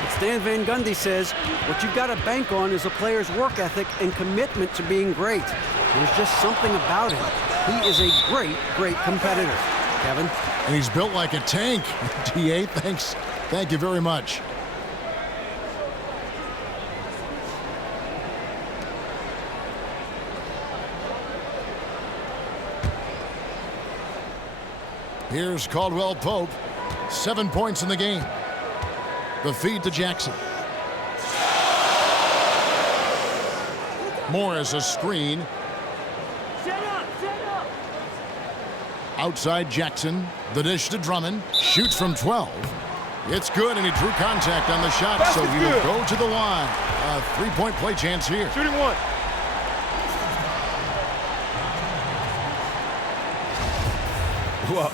But Stan Van Gundy says what you've got to bank on is a player's work ethic and commitment to being great. There's just something about him. He is a great competitor. Kevin? And he's built like a tank. DA, thanks. Thank you very much. Here's Caldwell Pope. 7 points in the game. The feed to Jackson. Morris a screen. Outside Jackson. The dish to Drummond. Shoots from 12. It's good, and he drew contact on the shot, so he will go to the line. A 3-point play chance here. Shooting one. Well,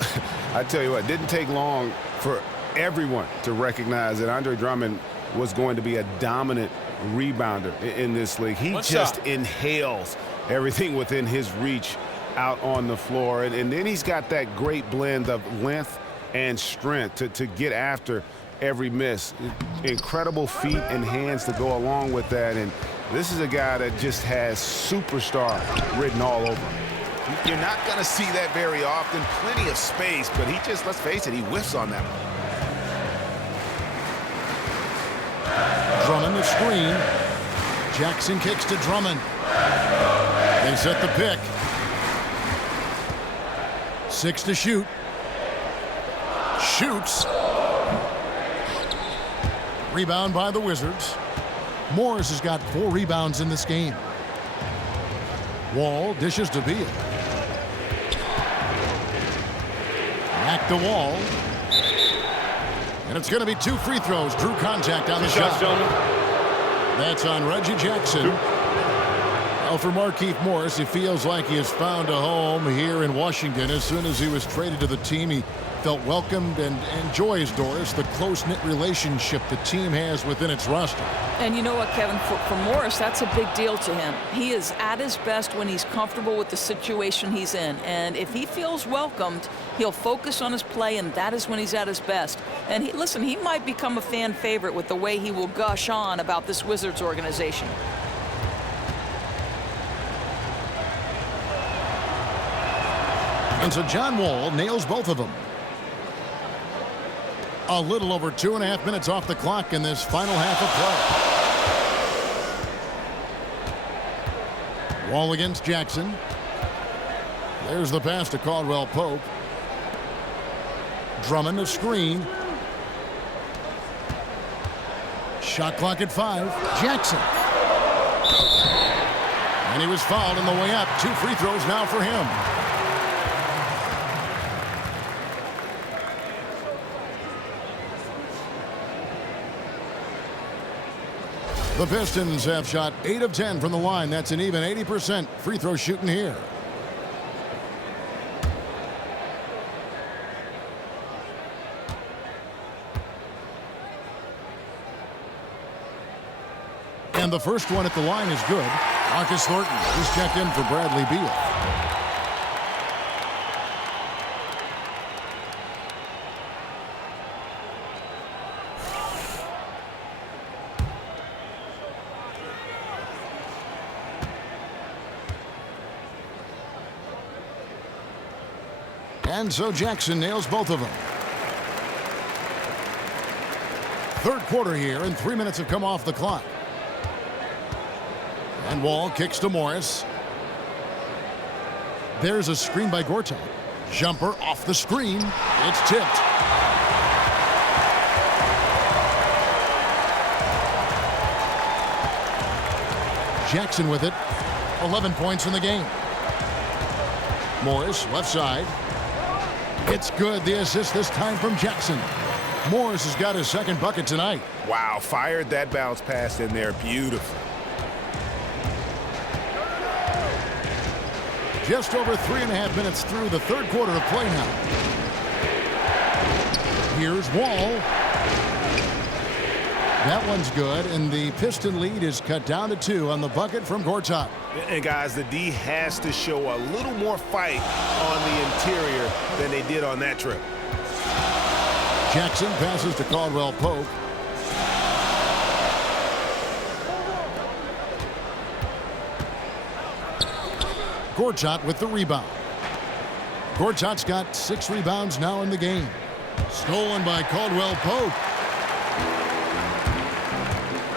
I tell you what, it didn't take long for everyone to recognize that Andre Drummond was going to be a dominant rebounder in this league. He just inhales everything within his reach out on the floor. And then he's got that great blend of length and strength to get after every miss. Incredible feet and hands to go along with that. And this is a guy that just has superstar written all over him. You're not going to see that very often. Plenty of space, but he just, let's face it, he whiffs on that one. Drummond the screen. Jackson kicks to Drummond. They set the pick. 6 to shoot. Shoots. Rebound by the Wizards. Morris has got 4 rebounds in this game. Wall dishes to Beal. Back to Wall. And it's going to be 2 free throws. Drew contact on the shot. That's on Reggie Jackson. Well, for Markieff Morris, he feels like he has found a home here in Washington. As soon as he was traded to the team, he felt welcomed and enjoys, Doris, the close-knit relationship the team has within its roster. And you know what, Kevin, for Morris, that's a big deal to him. He is at his best when he's comfortable with the situation he's in. And if he feels welcomed, he'll focus on his play, and that is when he's at his best. And listen, he might become a fan favorite with the way he will gush on about this Wizards organization. And so John Wall nails both of them. A little over 2.5 minutes off the clock in this final half of play. Wall against Jackson. There's the pass to Caldwell Pope. Drummond a screen. Shot clock at 5. Jackson. And he was fouled on the way up. 2 free throws now for him. The Pistons have shot 8 of 10 from the line. That's an even 80% free throw shooting here. And the first one at the line is good. Marcus Thornton is checked in for Bradley Beal. And so Jackson nails both of them. Third quarter here, and 3 minutes have come off the clock. And Wall kicks to Morris. There's a screen by Gortat. Jumper off the screen. It's tipped. Jackson with it. 11 points in the game. Morris, left side. It's good. The assist this time from Jackson. Morris has got his second bucket tonight. Wow, fired that bounce pass in there. Beautiful. Just over 3.5 minutes through the third quarter of play now. Here's Wall. That one's good, and the Piston lead is cut down to 2 on the bucket from Gortat. And guys, the D has to show a little more fight on the interior than they did on that trip. Jackson passes to Caldwell Pope. Gortat with the rebound. Gortat's got 6 rebounds now in the game. Stolen by Caldwell Pope.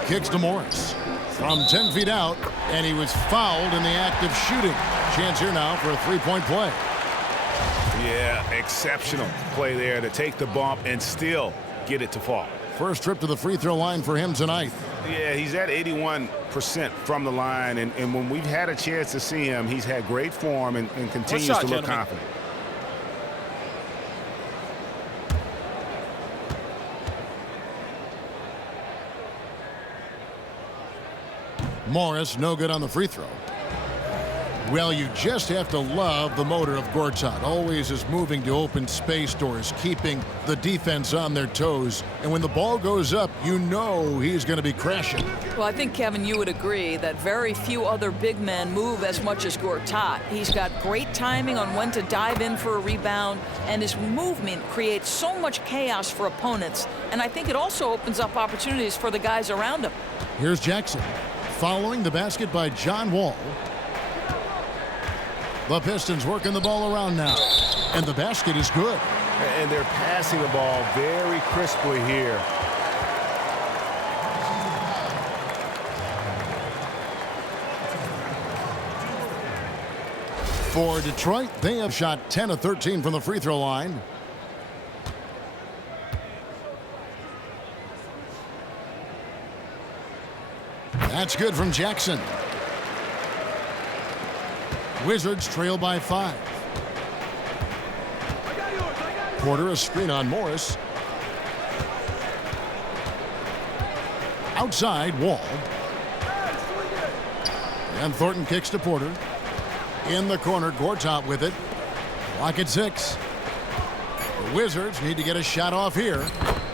Kicks to Morris from 10 feet out, and he was fouled in the act of shooting. Chance here now for a 3-point play. Yeah, exceptional play there to take the bump and still get it to fall. First trip to the free throw line for him tonight. Yeah, he's at 81% from the line, and when we've had a chance to see him, he's had great form and continues to look confident. Morris, no good on the free throw. Well, you just have to love the motor of Gortat. Always is moving to open space doors, keeping the defense on their toes. And when the ball goes up, you know he's going to be crashing. Well, I think, Kevin, you would agree that very few other big men move as much as Gortat. He's got great timing on when to dive in for a rebound, and his movement creates so much chaos for opponents. And I think it also opens up opportunities for the guys around him. Here's Jackson. Following the basket by John Wall. The Pistons working the ball around now. And the basket is good. And they're passing the ball very crisply here. For Detroit, they have shot 10 of 13 from the free throw line. That's good from Jackson. Wizards trail by 5. Porter a screen on Morris. Outside, Wall. And Thornton kicks to Porter. In the corner, Gortat with it. Clock at 6. The Wizards need to get a shot off here.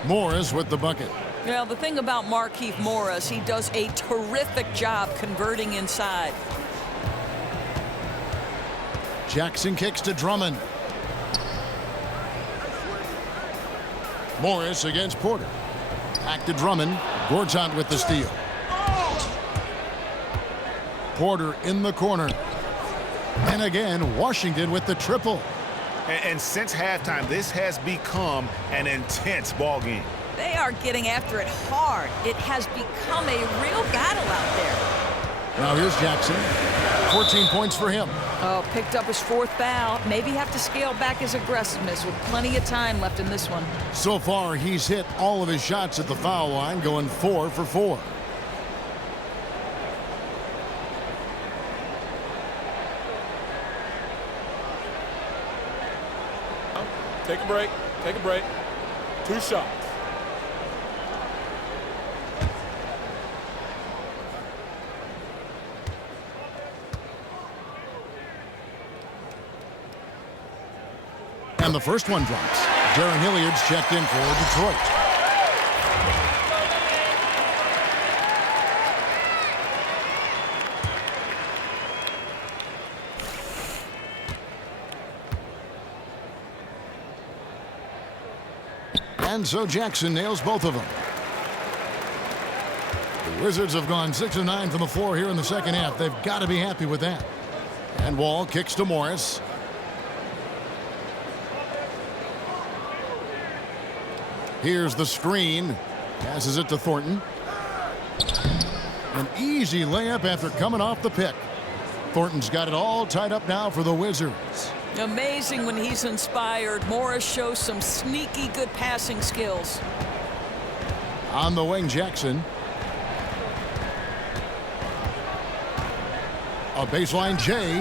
Morris with the bucket. Well, the thing about Markieff Morris, he does a terrific job converting inside. Jackson kicks to Drummond. Morris against Porter. Back to Drummond. Gortat with the steal. Porter in the corner. And again, Washington with the triple. And since halftime, this has become an intense ball game. They are getting after it hard. It has become a real battle out there. Now here's Jackson. 14 points for him. Oh, picked up his 4th foul. Maybe have to scale back his aggressiveness with plenty of time left in this one. So far, he's hit all of his shots at the foul line, going 4 for 4. Take a break. Take a break. 2 shots. And the first one drops. Darren Hilliard's checked in for Detroit. And so Jackson nails both of them. The Wizards have gone 6 of 9 from the floor here in the second half. They've got to be happy with that. And Wall kicks to Morris. Here's the screen. Passes it to Thornton. An easy layup after coming off the pick. Thornton's got it all tied up now for the Wizards. Amazing when he's inspired. Morris shows some sneaky good passing skills. On the wing, Jackson. A baseline J.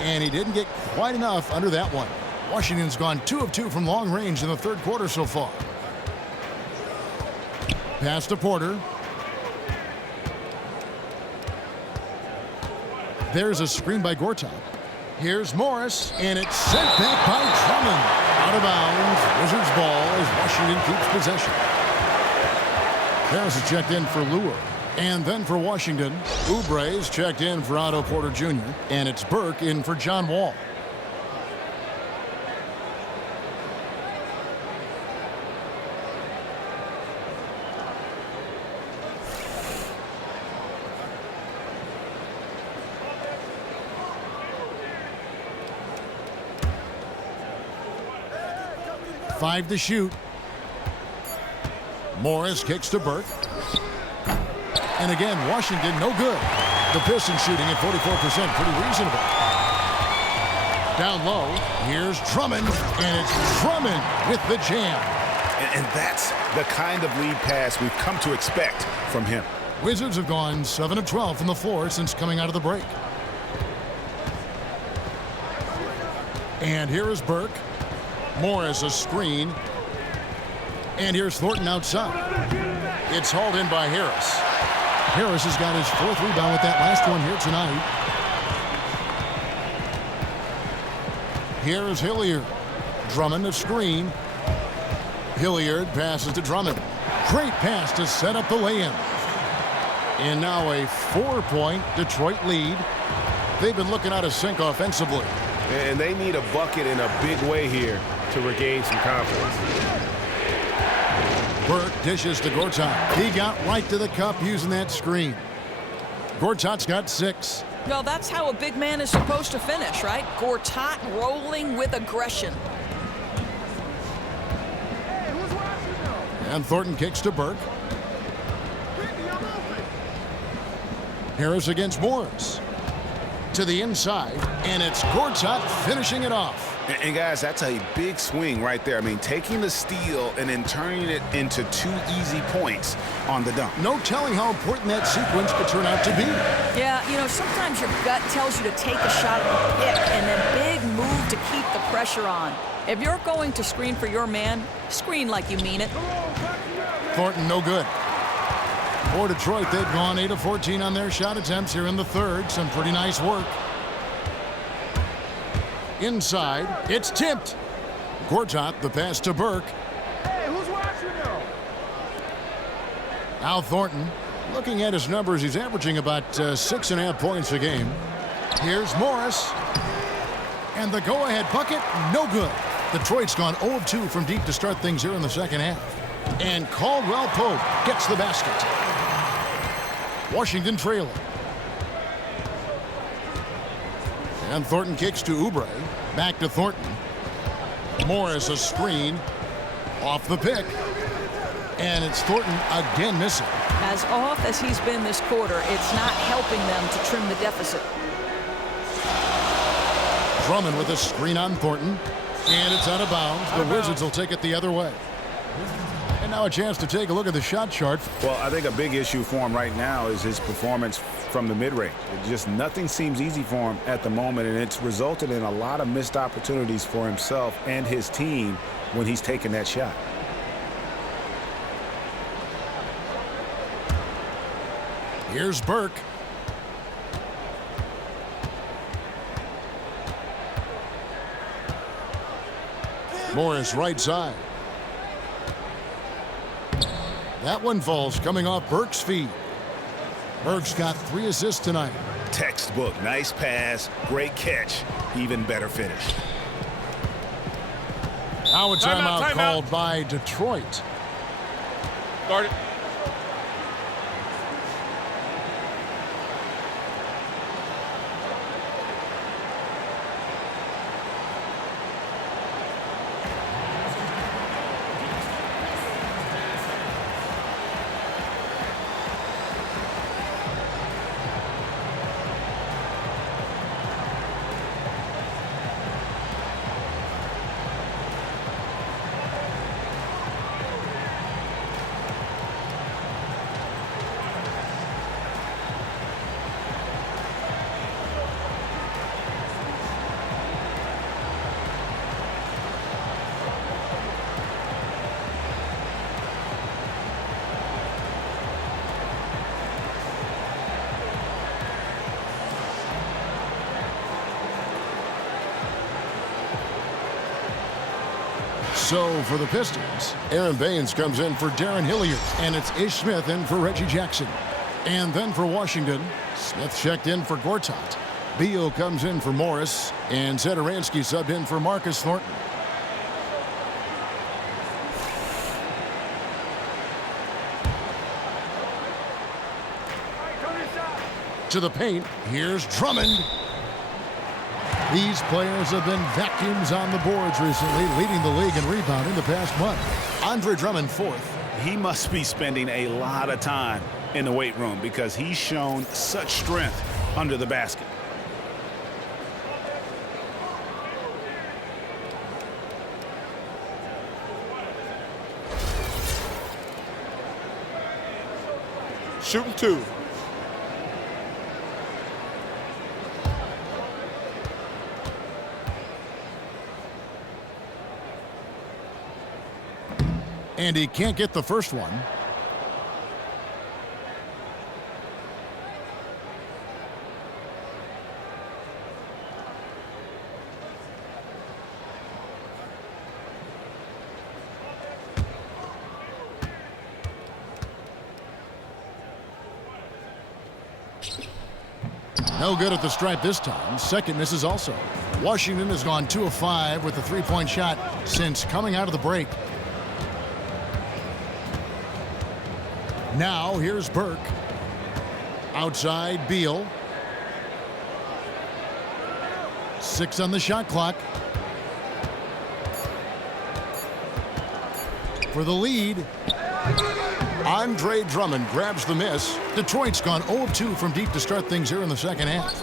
And he didn't get quite enough under that one. Washington's gone 2 of 2 from long range in the third quarter so far. Pass to Porter. There's a screen by Gortat. Here's Morris, and it's sent back by Drummond. Out of bounds. Wizards ball as Washington keeps possession. Harris is checked in for Lure. And then for Washington, Oubre's checked in for Otto Porter Jr. And it's Burke in for John Wall. Five to shoot. Morris kicks to Burke. And again, Washington no good. The Pistons shooting at 44%, pretty reasonable. Down low, here's Drummond, and it's Drummond with the jam. And that's the kind of lead pass we've come to expect from him. Wizards have gone 7 of 12 from the floor since coming out of the break. And here is Burke. Morris a screen. And here's Thornton outside. It's hauled in by Harris. Harris has got his 4th rebound with that last one here tonight. Here's Hilliard. Drummond a screen. Hilliard passes to Drummond. Great pass to set up the lay-in. And now a 4-point Detroit lead. They've been looking out of sync offensively. And they need a bucket in a big way here to regain some confidence. Burke dishes to Gortat. He got right to the cup using that screen. Gortat's got 6. Well, that's how a big man is supposed to finish, right? Gortat rolling with aggression. And Thornton kicks to Burke. Harris against Morris. To the inside, and it's Gortat finishing it off. And guys, that's a big swing right there. I mean, taking the steal and then turning it into 2 easy points on the dunk. No telling how important that sequence could turn out to be. Yeah, you know, sometimes your gut tells you to take a shot at the pick and then big move to keep the pressure on. If you're going to screen for your man, screen like you mean it. Thornton no good. For Detroit, they've gone 8 of 14 on their shot attempts here in the third. Some pretty nice work. Inside, it's tipped. Gortat, the pass to Burke. Hey, who's watching now? Now Thornton. Looking at his numbers, he's averaging about 6.5 points a game. Here's Morris. And the go-ahead bucket, no good. Detroit's gone 0 of 2 from deep to start things here in the second half. And Caldwell Pope gets the basket. Washington trailing. And Thornton kicks to Oubre. Back to Thornton. Morris a screen. Off the pick. And it's Thornton again missing. As off as he's been this quarter, it's not helping them to trim the deficit. Drummond with a screen on Thornton. And it's out of bounds. The Wizards will take it the other way. And now a chance to take a look at the shot chart. Well, I think a big issue for him right now is his performance from the mid-range. Just nothing seems easy for him at the moment, and it's resulted in a lot of missed opportunities for himself and his team when he's taking that shot. Here's Burke. Morris right side. That one falls coming off Burke's feet. Burke's got 3 assists tonight. Textbook. Nice pass. Great catch. Even better finish. Now a timeout called by Detroit. Start it. So for the Pistons, Aaron Baines comes in for Darren Hilliard, and it's Ish Smith in for Reggie Jackson. And then for Washington, Smith checked in for Gortat. Beal comes in for Morris, and Zedaransky subbed in for Marcus Thornton. To the paint, here's Drummond. These players have been vacuums on the boards recently, leading the league in rebounding the past month. Andre Drummond fourth. He must be spending a lot of time in the weight room because he's shown such strength under the basket. Shooting 2. And he can't get the first one. No good at the stripe this time. Second misses also. Washington has gone 2 of 5 with the three-point shot since coming out of the break. Now here's Burke. Outside Beal. 6 on the shot clock. For the lead, Andre Drummond grabs the miss. Detroit's gone 0 of 2 from deep to start things here in the second half.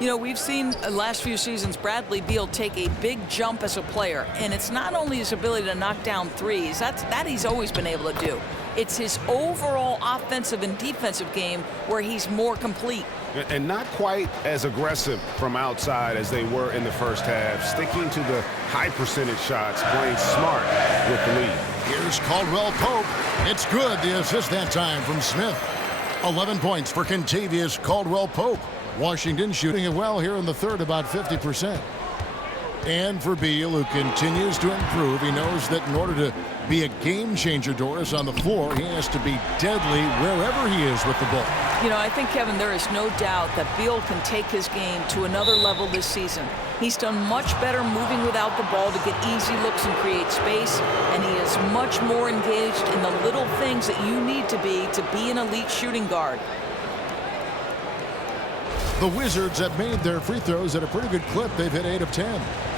You know, we've seen the last few seasons Bradley Beal take a big jump as a player, and it's not only his ability to knock down threes, that he's always been able to do. It's his overall offensive and defensive game where he's more complete. And not quite as aggressive from outside as they were in the first half, sticking to the high percentage shots, playing smart with the lead. Here's Caldwell Pope. It's good, the assist that time from Smith. 11 points for Kentavious Caldwell Pope. Washington shooting it well here in the third, about 50%. And for Beal, who continues to improve, he knows that in order to be a game changer, Doris, on the floor, he has to be deadly wherever he is with the ball. You know, I think, Kevin, there is no doubt that Beal can take his game to another level this season. He's done much better moving without the ball to get easy looks and create space, and he is much more engaged in the little things that you need to be an elite shooting guard. The Wizards have made their free throws at a pretty good clip. They've hit 8 of 10.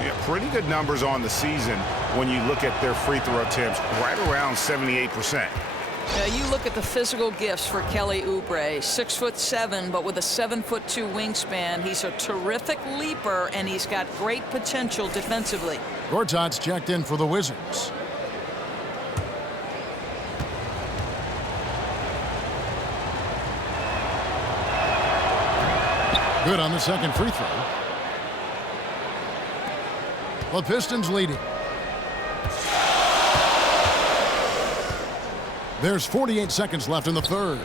Yeah, pretty good numbers on the season when you look at their free throw attempts, right around 78%. You look at the physical gifts for Kelly Oubre, 6'7", but with a 7'2" wingspan. He's a terrific leaper, and he's got great potential defensively. Gortat's checked in for the Wizards. Good on the second free throw. The Pistons leading. There's 48 seconds left in the third.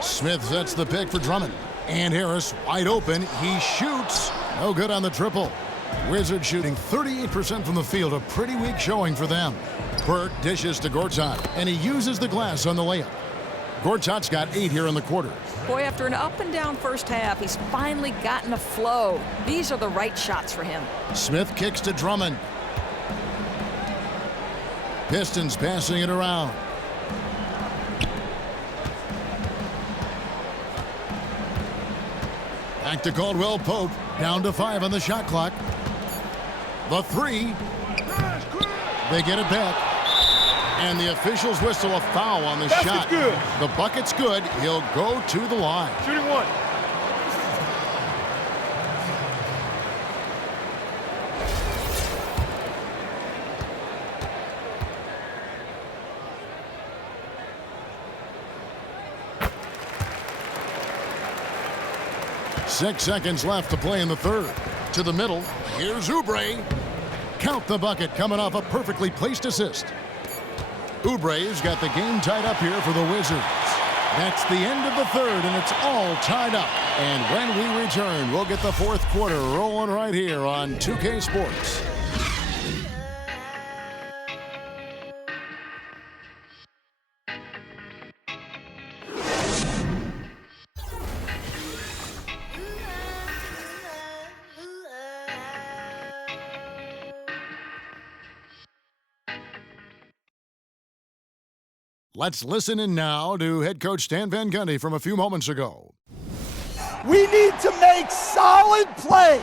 Smith sets the pick for Drummond. And Harris wide open. He shoots. No good on the triple. Wizards shooting 38% from the field. A pretty weak showing for them. Burke dishes to Gortat, and he uses the glass on the layup. Gortat's got 8 here in the quarter. Boy, after an up-and-down first half, he's finally gotten a flow. These are the right shots for him. Smith kicks to Drummond. Pistons passing it around. Back to Caldwell Pope. Down to 5 on the shot clock. The 3. They get it back. And the officials whistle a foul on the shot. Good. The bucket's good. He'll go to the line. Shooting one. Six seconds left to play in the third. To the middle. Here's Oubre. Count the bucket coming off a perfectly placed assist. Oubre's got the game tied up here for the Wizards. That's the end of the third, and it's all tied up. And when we return, we'll get the fourth quarter rolling right here on 2K Sports. Let's listen in now to head coach Stan Van Gundy from a few moments ago. We need to make solid plays,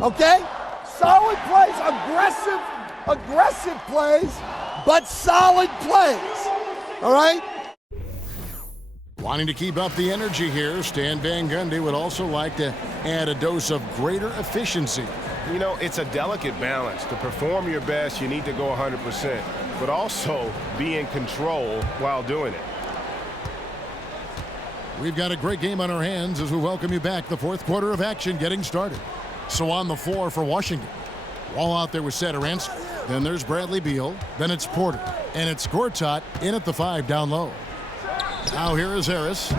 okay? Solid plays, aggressive plays, but solid plays, all right? Wanting to keep up the energy here, Stan Van Gundy would also like to add a dose of greater efficiency. You know, it's a delicate balance. To perform your best, you need to go 100%, but also be in control while doing it. We've got a great game on our hands as we welcome you back. The fourth quarter of action getting started. So on the floor for Washington. Wall out there with Satoransky. Then there's Bradley Beal. Then it's Porter. And it's Gortat in at the 5 down low. Now here is Harris.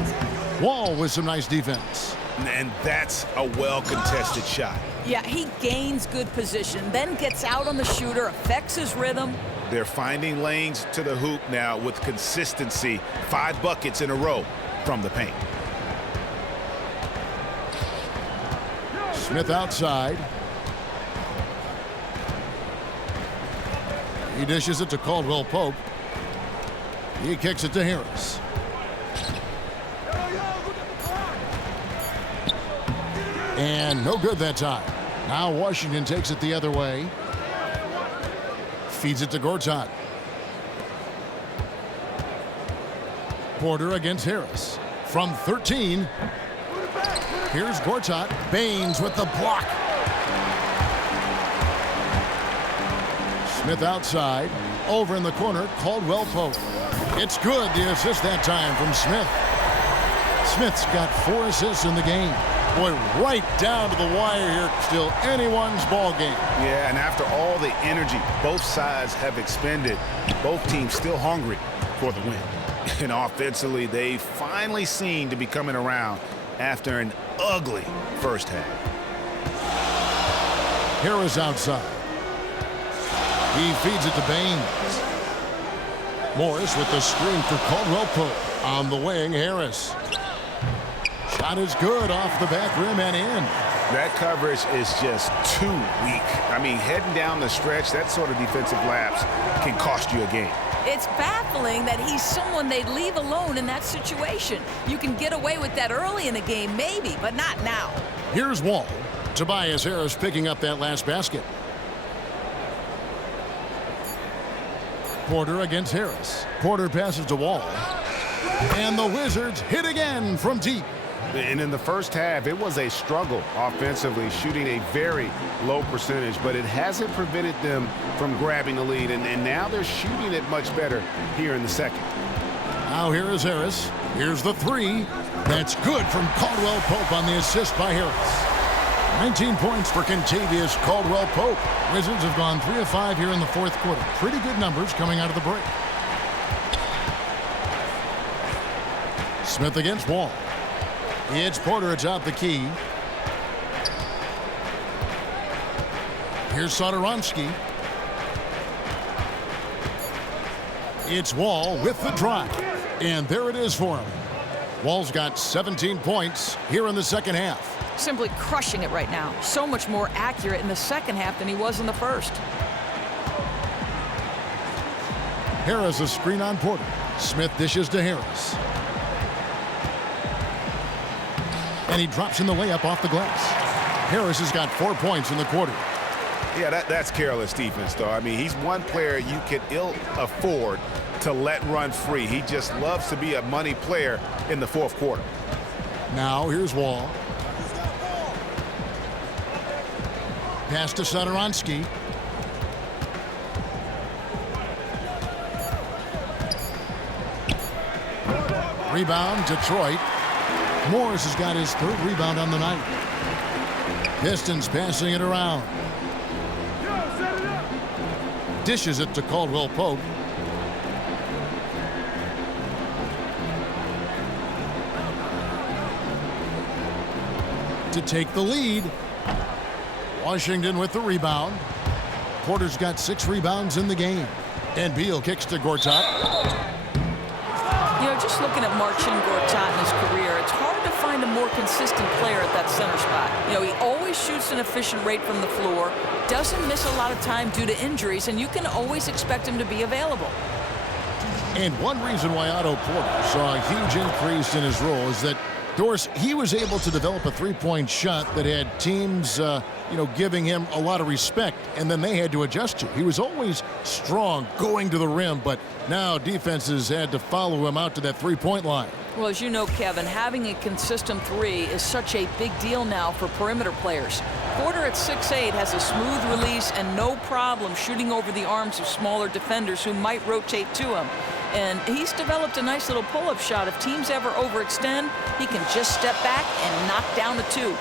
Wall with some nice defense. And that's a well-contested shot. Yeah, he gains good position, then gets out on the shooter, affects his rhythm. They're finding lanes to the hoop now with consistency. 5 buckets in a row from the paint. Smith outside. He dishes it to Caldwell Pope. He kicks it to Harris. And no good that time. Now Washington takes it the other way. Feeds it to Gortat. Porter against Harris. From 13. Here's Gortat. Baines with the block. Smith outside. Over in the corner, Caldwell Pope. It's good, the assist that time from Smith. Smith's got 4 assists in the game. Boy, right down to the wire here. Still anyone's ball game. Yeah, and after all the energy both sides have expended, both teams still hungry for the win. And offensively, they finally seem to be coming around after an ugly first half. Harris outside. He feeds it to Baines. Morris with the screen for Caldwell Pope. On the wing, Harris. Shot is good off the back rim and in. That coverage is just too weak. I mean, heading down the stretch, that sort of defensive lapse can cost you a game. It's baffling that he's someone they'd leave alone in that situation. You can get away with that early in the game, maybe, but not now. Here's Wall. Tobias Harris picking up that last basket. Porter against Harris. Porter passes to Wall. And the Wizards hit again from deep. And in the first half, it was a struggle offensively, shooting a very low percentage, but it hasn't prevented them from grabbing the lead, and now they're shooting it much better here in the second. Now here is Harris. Here's the three. That's good from Caldwell Pope on the assist by Harris. 19 points for Kentavious Caldwell Pope. Wizards have gone 3 of 5 here in the fourth quarter. Pretty good numbers coming out of the break. Smith against Wall. It's Porter atop the key. Here's Satoransky. It's Wall with the drive. And there it is for him. Wall's got 17 points here in the second half. Simply crushing it right now. So much more accurate in the second half than he was in the first. Harris a screen on Porter. Smith dishes to Harris. And he drops in the layup off the glass. Harris has got 4 points in the quarter. Yeah, that's careless defense, though. I mean, he's one player you can ill afford to let run free. He just loves to be a money player in the fourth quarter. Now here's Wall. Pass to Satoransky. Rebound, Detroit. Morris has got his third rebound on the night. Pistons passing it around. Dishes it to Caldwell Pope. To take the lead. Washington with the rebound. Porter's got 6 rebounds in the game. And Beal kicks to Gortat. You know, just looking at Marcin Gortat in his career, it's hard to find a more consistent player at that center spot. You know, he always shoots an efficient rate from the floor, doesn't miss a lot of time due to injuries, and you can always expect him to be available. And one reason why Otto Porter saw a huge increase in his role is that, Doris, he was able to develop a three-point shot that had teams, giving him a lot of respect, and then they had to adjust to. He was always strong going to the rim, but now defenses had to follow him out to that three-point line. Well, as you know, Kevin, having a consistent three is such a big deal now for perimeter players. Porter at 6'8" has a smooth release and no problem shooting over the arms of smaller defenders who might rotate to him. And he's developed a nice little pull-up shot. If teams ever overextend, he can just step back and knock down the 2.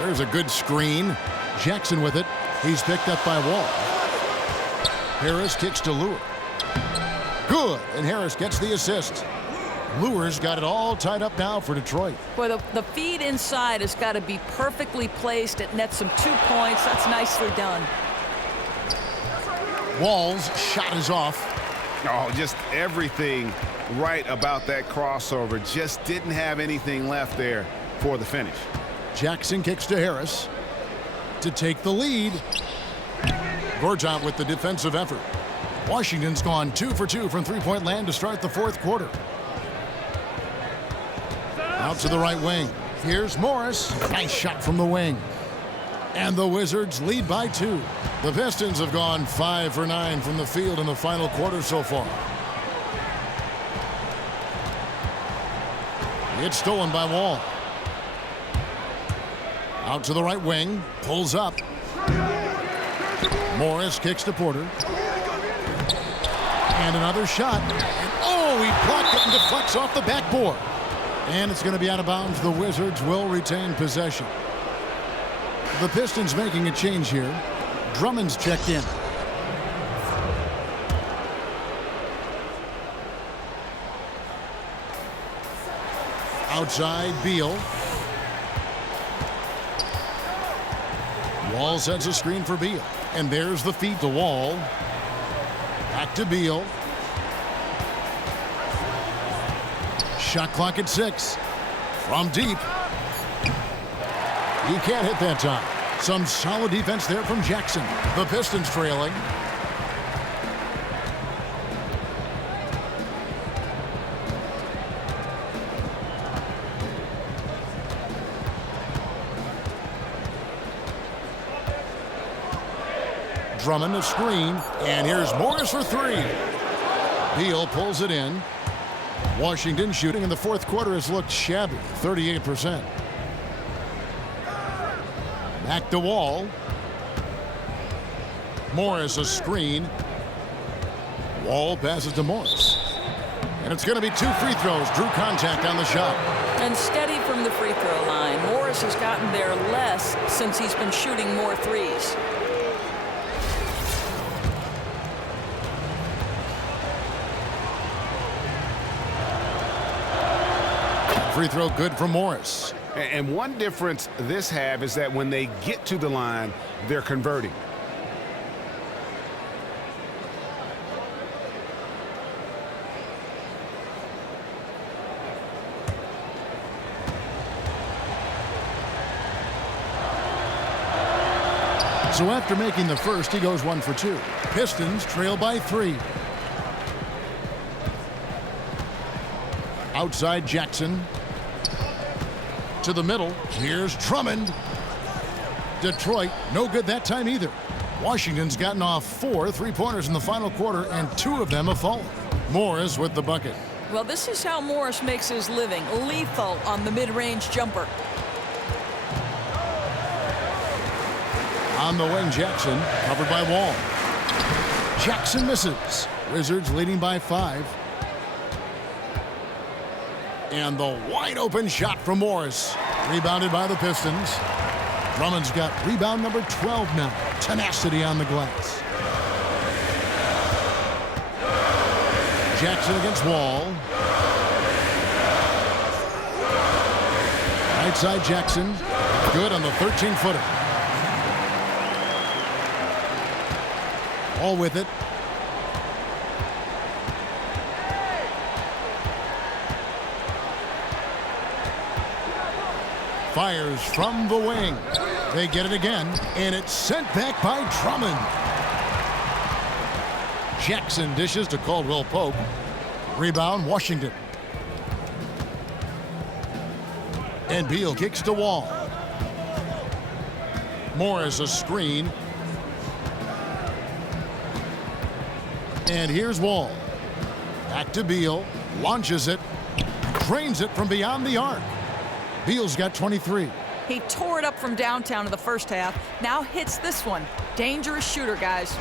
There's a good screen. Jackson with it. He's picked up by Wall. Harris kicks to Lure. Good, and Harris gets the assist. Lure's got it all tied up now for Detroit. Boy, the feed inside has got to be perfectly placed. It nets him 2 points. That's nicely done. Wall's shot is off. Oh, just everything right about that crossover. Just didn't have anything left there for the finish. Jackson kicks to Harris to take the lead. Gortat with the defensive effort. Washington's gone 2 for 2 from three-point land to start the fourth quarter. Out to the right wing. Here's Morris. Nice shot from the wing. And the Wizards lead by 2. The Pistons have gone 5 for 9 from the field in the final quarter so far. It's stolen by Wall. Out to the right wing. Pulls up. Morris kicks to Porter. And another shot. And oh, he blocked it and deflects off the backboard. And it's going to be out of bounds. The Wizards will retain possession. The Pistons making a change here. Drummond's checked in. Outside, Beal. Wall sets a screen for Beal. And there's the feed to Wall. Back to Beal. Shot clock at 6. From deep. He can't hit that time. Some solid defense there from Jackson. The Pistons trailing. Drummond a screen, and here's Morris for 3. Beal pulls it in. Washington shooting in the fourth quarter has looked shabby, 38%. Back to Wall. Morris a screen. Wall passes to Morris. And it's going to be 2 free throws. Drew contact on the shot. And steady from the free throw line. Morris has gotten there less since he's been shooting more threes. Free throw good for Morris. And one difference this half is that when they get to the line, they're converting. So after making the first, he goes 1 for 2. Pistons trail by 3. Outside Jackson. To the middle. Here's Drummond. Detroit, no good that time either. Washington's gotten off 4 3-pointers in the final quarter, and 2 of them have fallen. Morris with the bucket. Well, this is how Morris makes his living. Lethal on the mid-range jumper. On the wing, Jackson, covered by Wall. Jackson misses. Wizards leading by 5. And the wide open shot from Morris. Rebounded by the Pistons. Drummond's got rebound number 12 now. Tenacity on the glass. Jackson against Wall. Right side Jackson. Good on the 13-footer. All with it. Fires from the wing. They get it again, and it's sent back by Drummond. Jackson dishes to Caldwell Pope. Rebound, Washington. And Beal kicks to Wall. Morris a screen. And here's Wall. Back to Beal. Launches it. Drains it from beyond the arc. Beal's got 23. He tore it up from downtown in the first half. Now hits this one. Dangerous shooter, guys.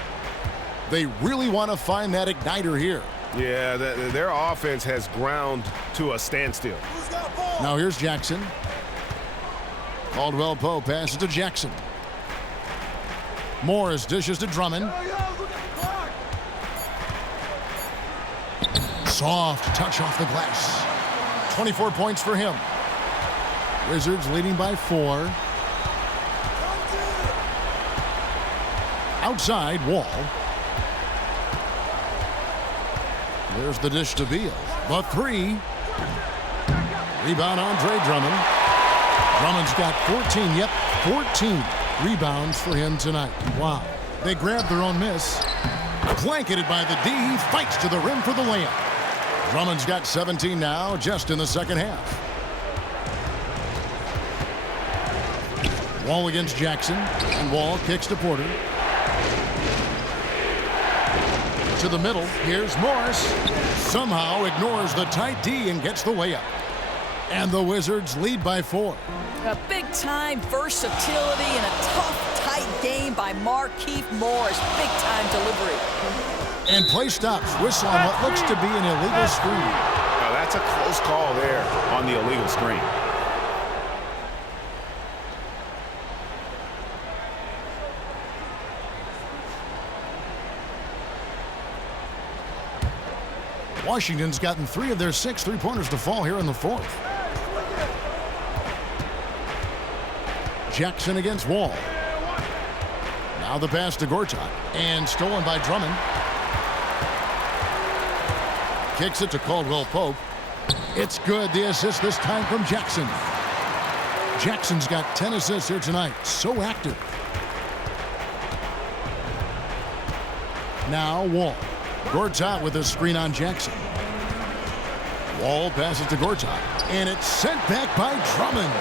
They really want to find that igniter here. Yeah, their offense has ground to a standstill. Now here's Jackson. Caldwell Pope passes to Jackson. Morris dishes to Drummond. Soft touch off the glass. 24 points for him. Wizards leading by 4. Outside, Wall. There's the dish to Beal. The 3. Rebound, Andre Drummond. Drummond's got 14. Yep, 14 rebounds for him tonight. Wow. They grabbed their own miss. Blanketed by the D. He fights to the rim for the layup. Drummond's got 17 now, just in the second half. Wall against Jackson, and Wall kicks to Porter. To the middle, here's Morris. Somehow ignores the tight D and gets the layup. And the Wizards lead by 4. A big-time versatility and a tough, tight game by Markieff Morris. Big-time delivery. And play stops. Whistle on what looks to be an illegal screen. Now that's a close call there on the illegal screen. Washington's gotten 3 of their 6 3-pointers to fall here in the 4th. Jackson against Wall. Now the pass to Gortat, and stolen by Drummond. Kicks it to Caldwell Pope. It's good. The assist this time from Jackson. Jackson's got 10 assists here tonight. So active. Now Wall. Gortat with a screen on Jackson. Wall passes to Gortat, and it's sent back by Drummond.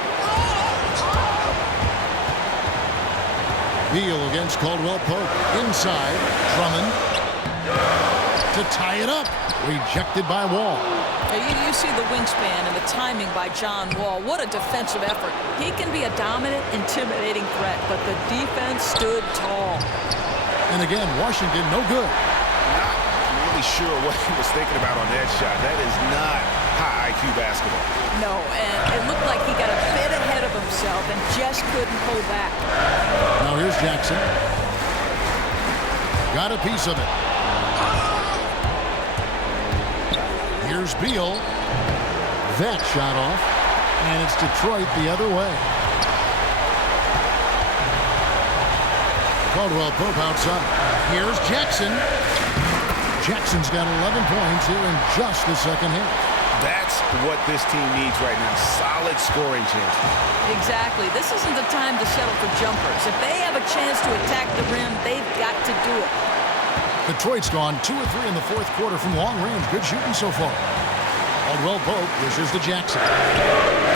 Beal against Caldwell Pope. Inside, Drummond to tie it up. Rejected by Wall. You see the wingspan and the timing by John Wall. What a defensive effort. He can be a dominant, intimidating threat, but the defense stood tall. And again, Washington no good. Not really sure what he was thinking about on that shot. That is not high IQ basketball. No, and it looked like he got a bit ahead of himself and just couldn't pull back. Now here's Jackson. Got a piece of it. Here's Beal. That shot off. And it's Detroit the other way. Caldwell Pope outside. Here's Jackson. Jackson's got 11 points here in just the second half. That's what this team needs right now. Solid scoring chances. Exactly. This isn't the time to settle for jumpers. If they have a chance to attack the rim, they've got to do it. Detroit's gone 2 of 3 in the fourth quarter from long range. Good shooting so far. Caldwell Pope dishes to Jackson.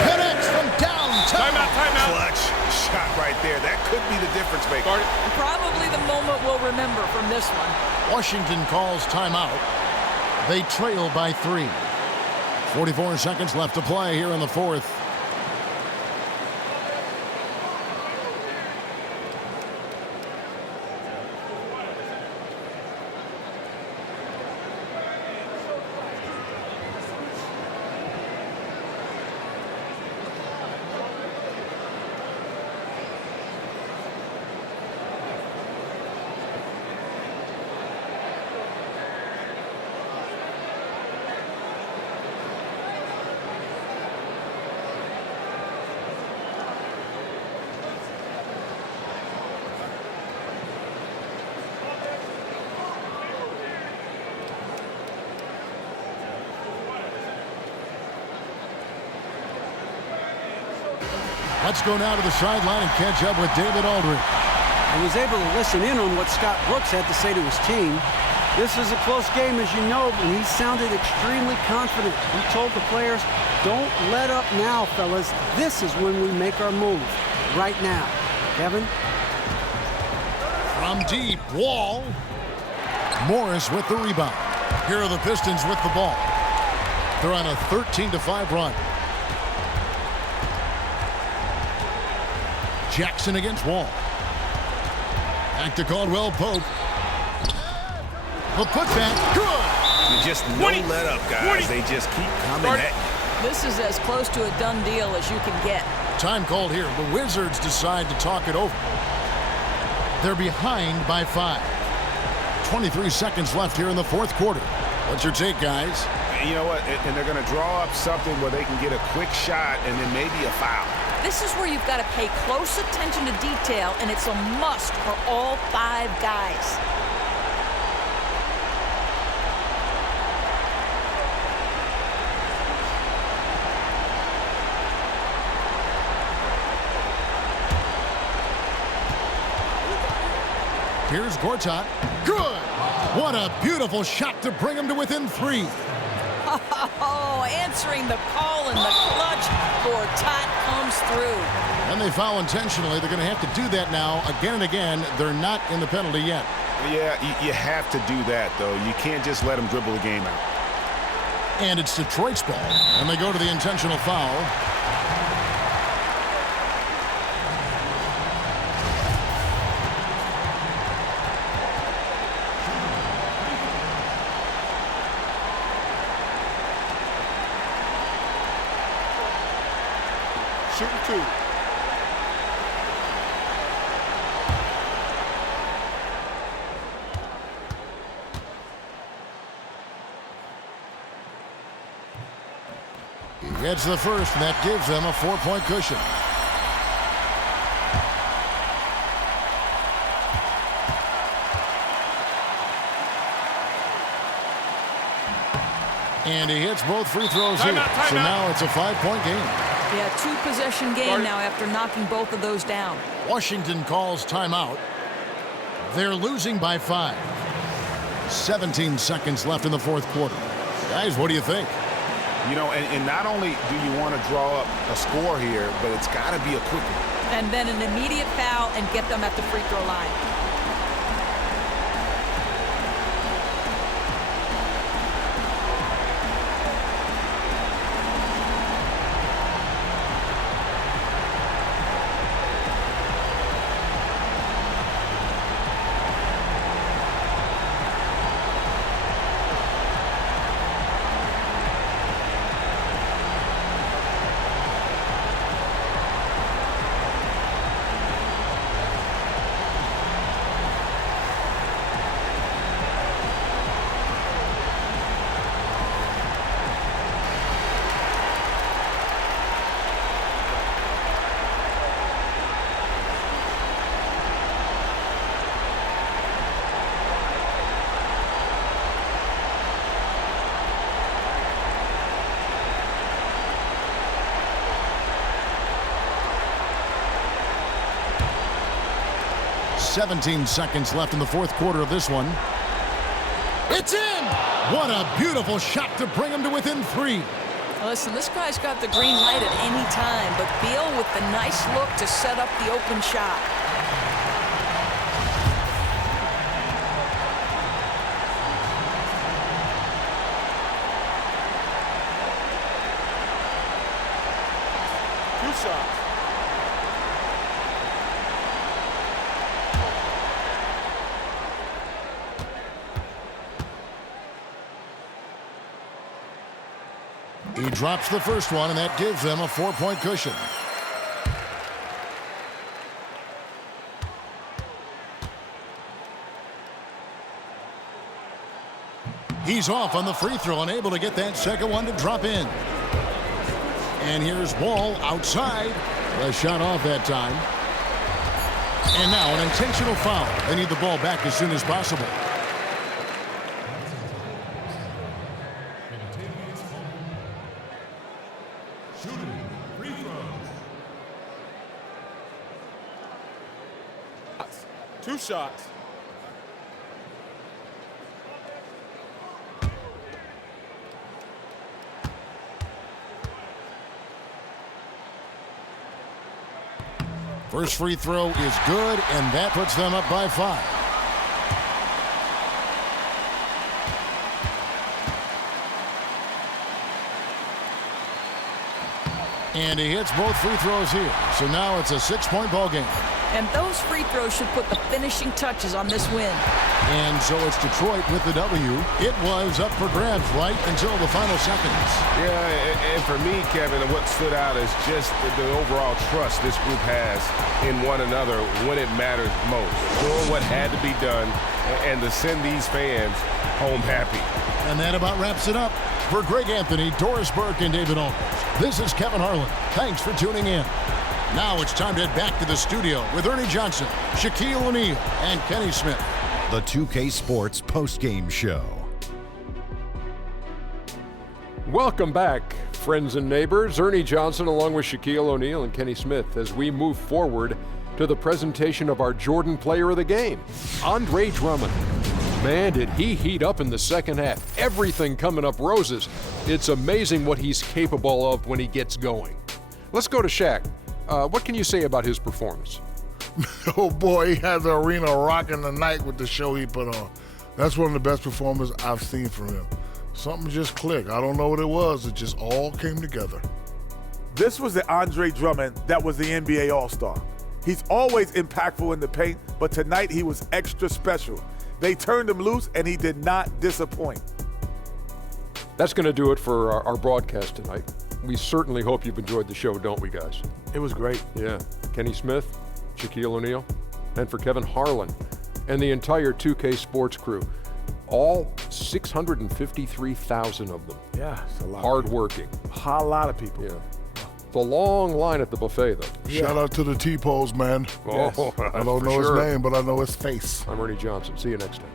Connects from downtown. Timeout. Clutch shot right there. That could be the difference maker. Probably the moment we'll remember from this one. Washington calls timeout. They trail by 3. 44 seconds left to play here in the fourth. Let's go now to the sideline and catch up with David Aldridge. I was able to listen in on what Scott Brooks had to say to his team. This is a close game, as you know, and he sounded extremely confident. He told the players, don't let up now, fellas. This is when we make our move. Right now. Kevin? From deep, Wall. Morris with the rebound. Here are the Pistons with the ball. They're on a 13-5 run. Jackson against Wall. Back to Caldwell Pope. The putback, good. Just no let up, guys. They just keep coming at you. This is as close to a done deal as you can get. Time called here. The Wizards decide to talk it over. They're behind by 5. 23 seconds left here in the fourth quarter. What's your take, guys? You know what? And they're going to draw up something where they can get a quick shot and then maybe a foul. This is where you've got to pay close attention to detail, and it's a must for all 5 guys. Here's Gortat. Good! What a beautiful shot to bring him to within 3. Oh, answering the call in the clutch. Gortat comes through. And they foul intentionally. They're going to have to do that now again and again. They're not in the penalty yet. Yeah, you have to do that, though. You can't just let them dribble the game out. And it's Detroit's ball. And they go to the intentional foul. Shooting 2. He gets the first, and that gives them a 4-point cushion. And he hits both free throws here. So now it's a 5-point game. Yeah, 2-possession game now after knocking both of those down. Washington calls timeout. They're losing by 5. 17 seconds left in the fourth quarter. Guys, what do you think? You know, and not only do you want to draw up a score here, but it's got to be a quick one. And then an immediate foul and get them at the free throw line. .17 seconds left in the fourth quarter of this one. It's in! What a beautiful shot to bring him to within 3. Listen, this guy's got the green light at any time, but Beal with the nice look to set up the open shot. Two shots. He drops the first one, and that gives them a 4-point cushion. He's off on the free throw and able to get that second one to drop in. And here's Wall outside. The shot off that time. And now an intentional foul. They need the ball back as soon as possible. Two shots. First free throw is good, and that puts them up by 5. And he hits both free throws here. So now it's a 6-point ball game. And those free throws should put the finishing touches on this win. And so it's Detroit with the W. It was up for grabs right until the final seconds. Yeah, and for me, Kevin, what stood out is just the overall trust this group has in one another when it matters most. Doing what had to be done and to send these fans home happy. And that about wraps it up. For Greg Anthony, Doris Burke, and David Aldridge, this is Kevin Harlan. Thanks for tuning in. Now it's time to head back to the studio with Ernie Johnson, Shaquille O'Neal, and Kenny Smith. The 2K Sports postgame show. Welcome back, friends and neighbors. Ernie Johnson along with Shaquille O'Neal and Kenny Smith as we move forward to the presentation of our Jordan Player of the Game, Andre Drummond. Man, did he heat up in the second half. Everything coming up roses. It's amazing what he's capable of when he gets going. Let's go to Shaq. What can you say about his performance? Oh, boy, he had the arena rocking the night with the show he put on. That's one of the best performances I've seen from him. Something just clicked. I don't know what it was. It just all came together. This was the Andre Drummond that was the NBA All-Star. He's always impactful in the paint, but tonight he was extra special. They turned him loose, and he did not disappoint. That's going to do it for our broadcast tonight. We certainly hope you've enjoyed the show, don't we, guys? It was great. Yeah. Kenny Smith, Shaquille O'Neal, and for Kevin Harlan and the entire 2K Sports crew, all 653,000 of them. Yeah, it's a lot. Hard-working. A lot of people. Yeah. It's a long line at the buffet, though. Yeah. Shout out to the T-Pose, man. Yes. I don't know his name, but I know his face. I'm Ernie Johnson. See you next time.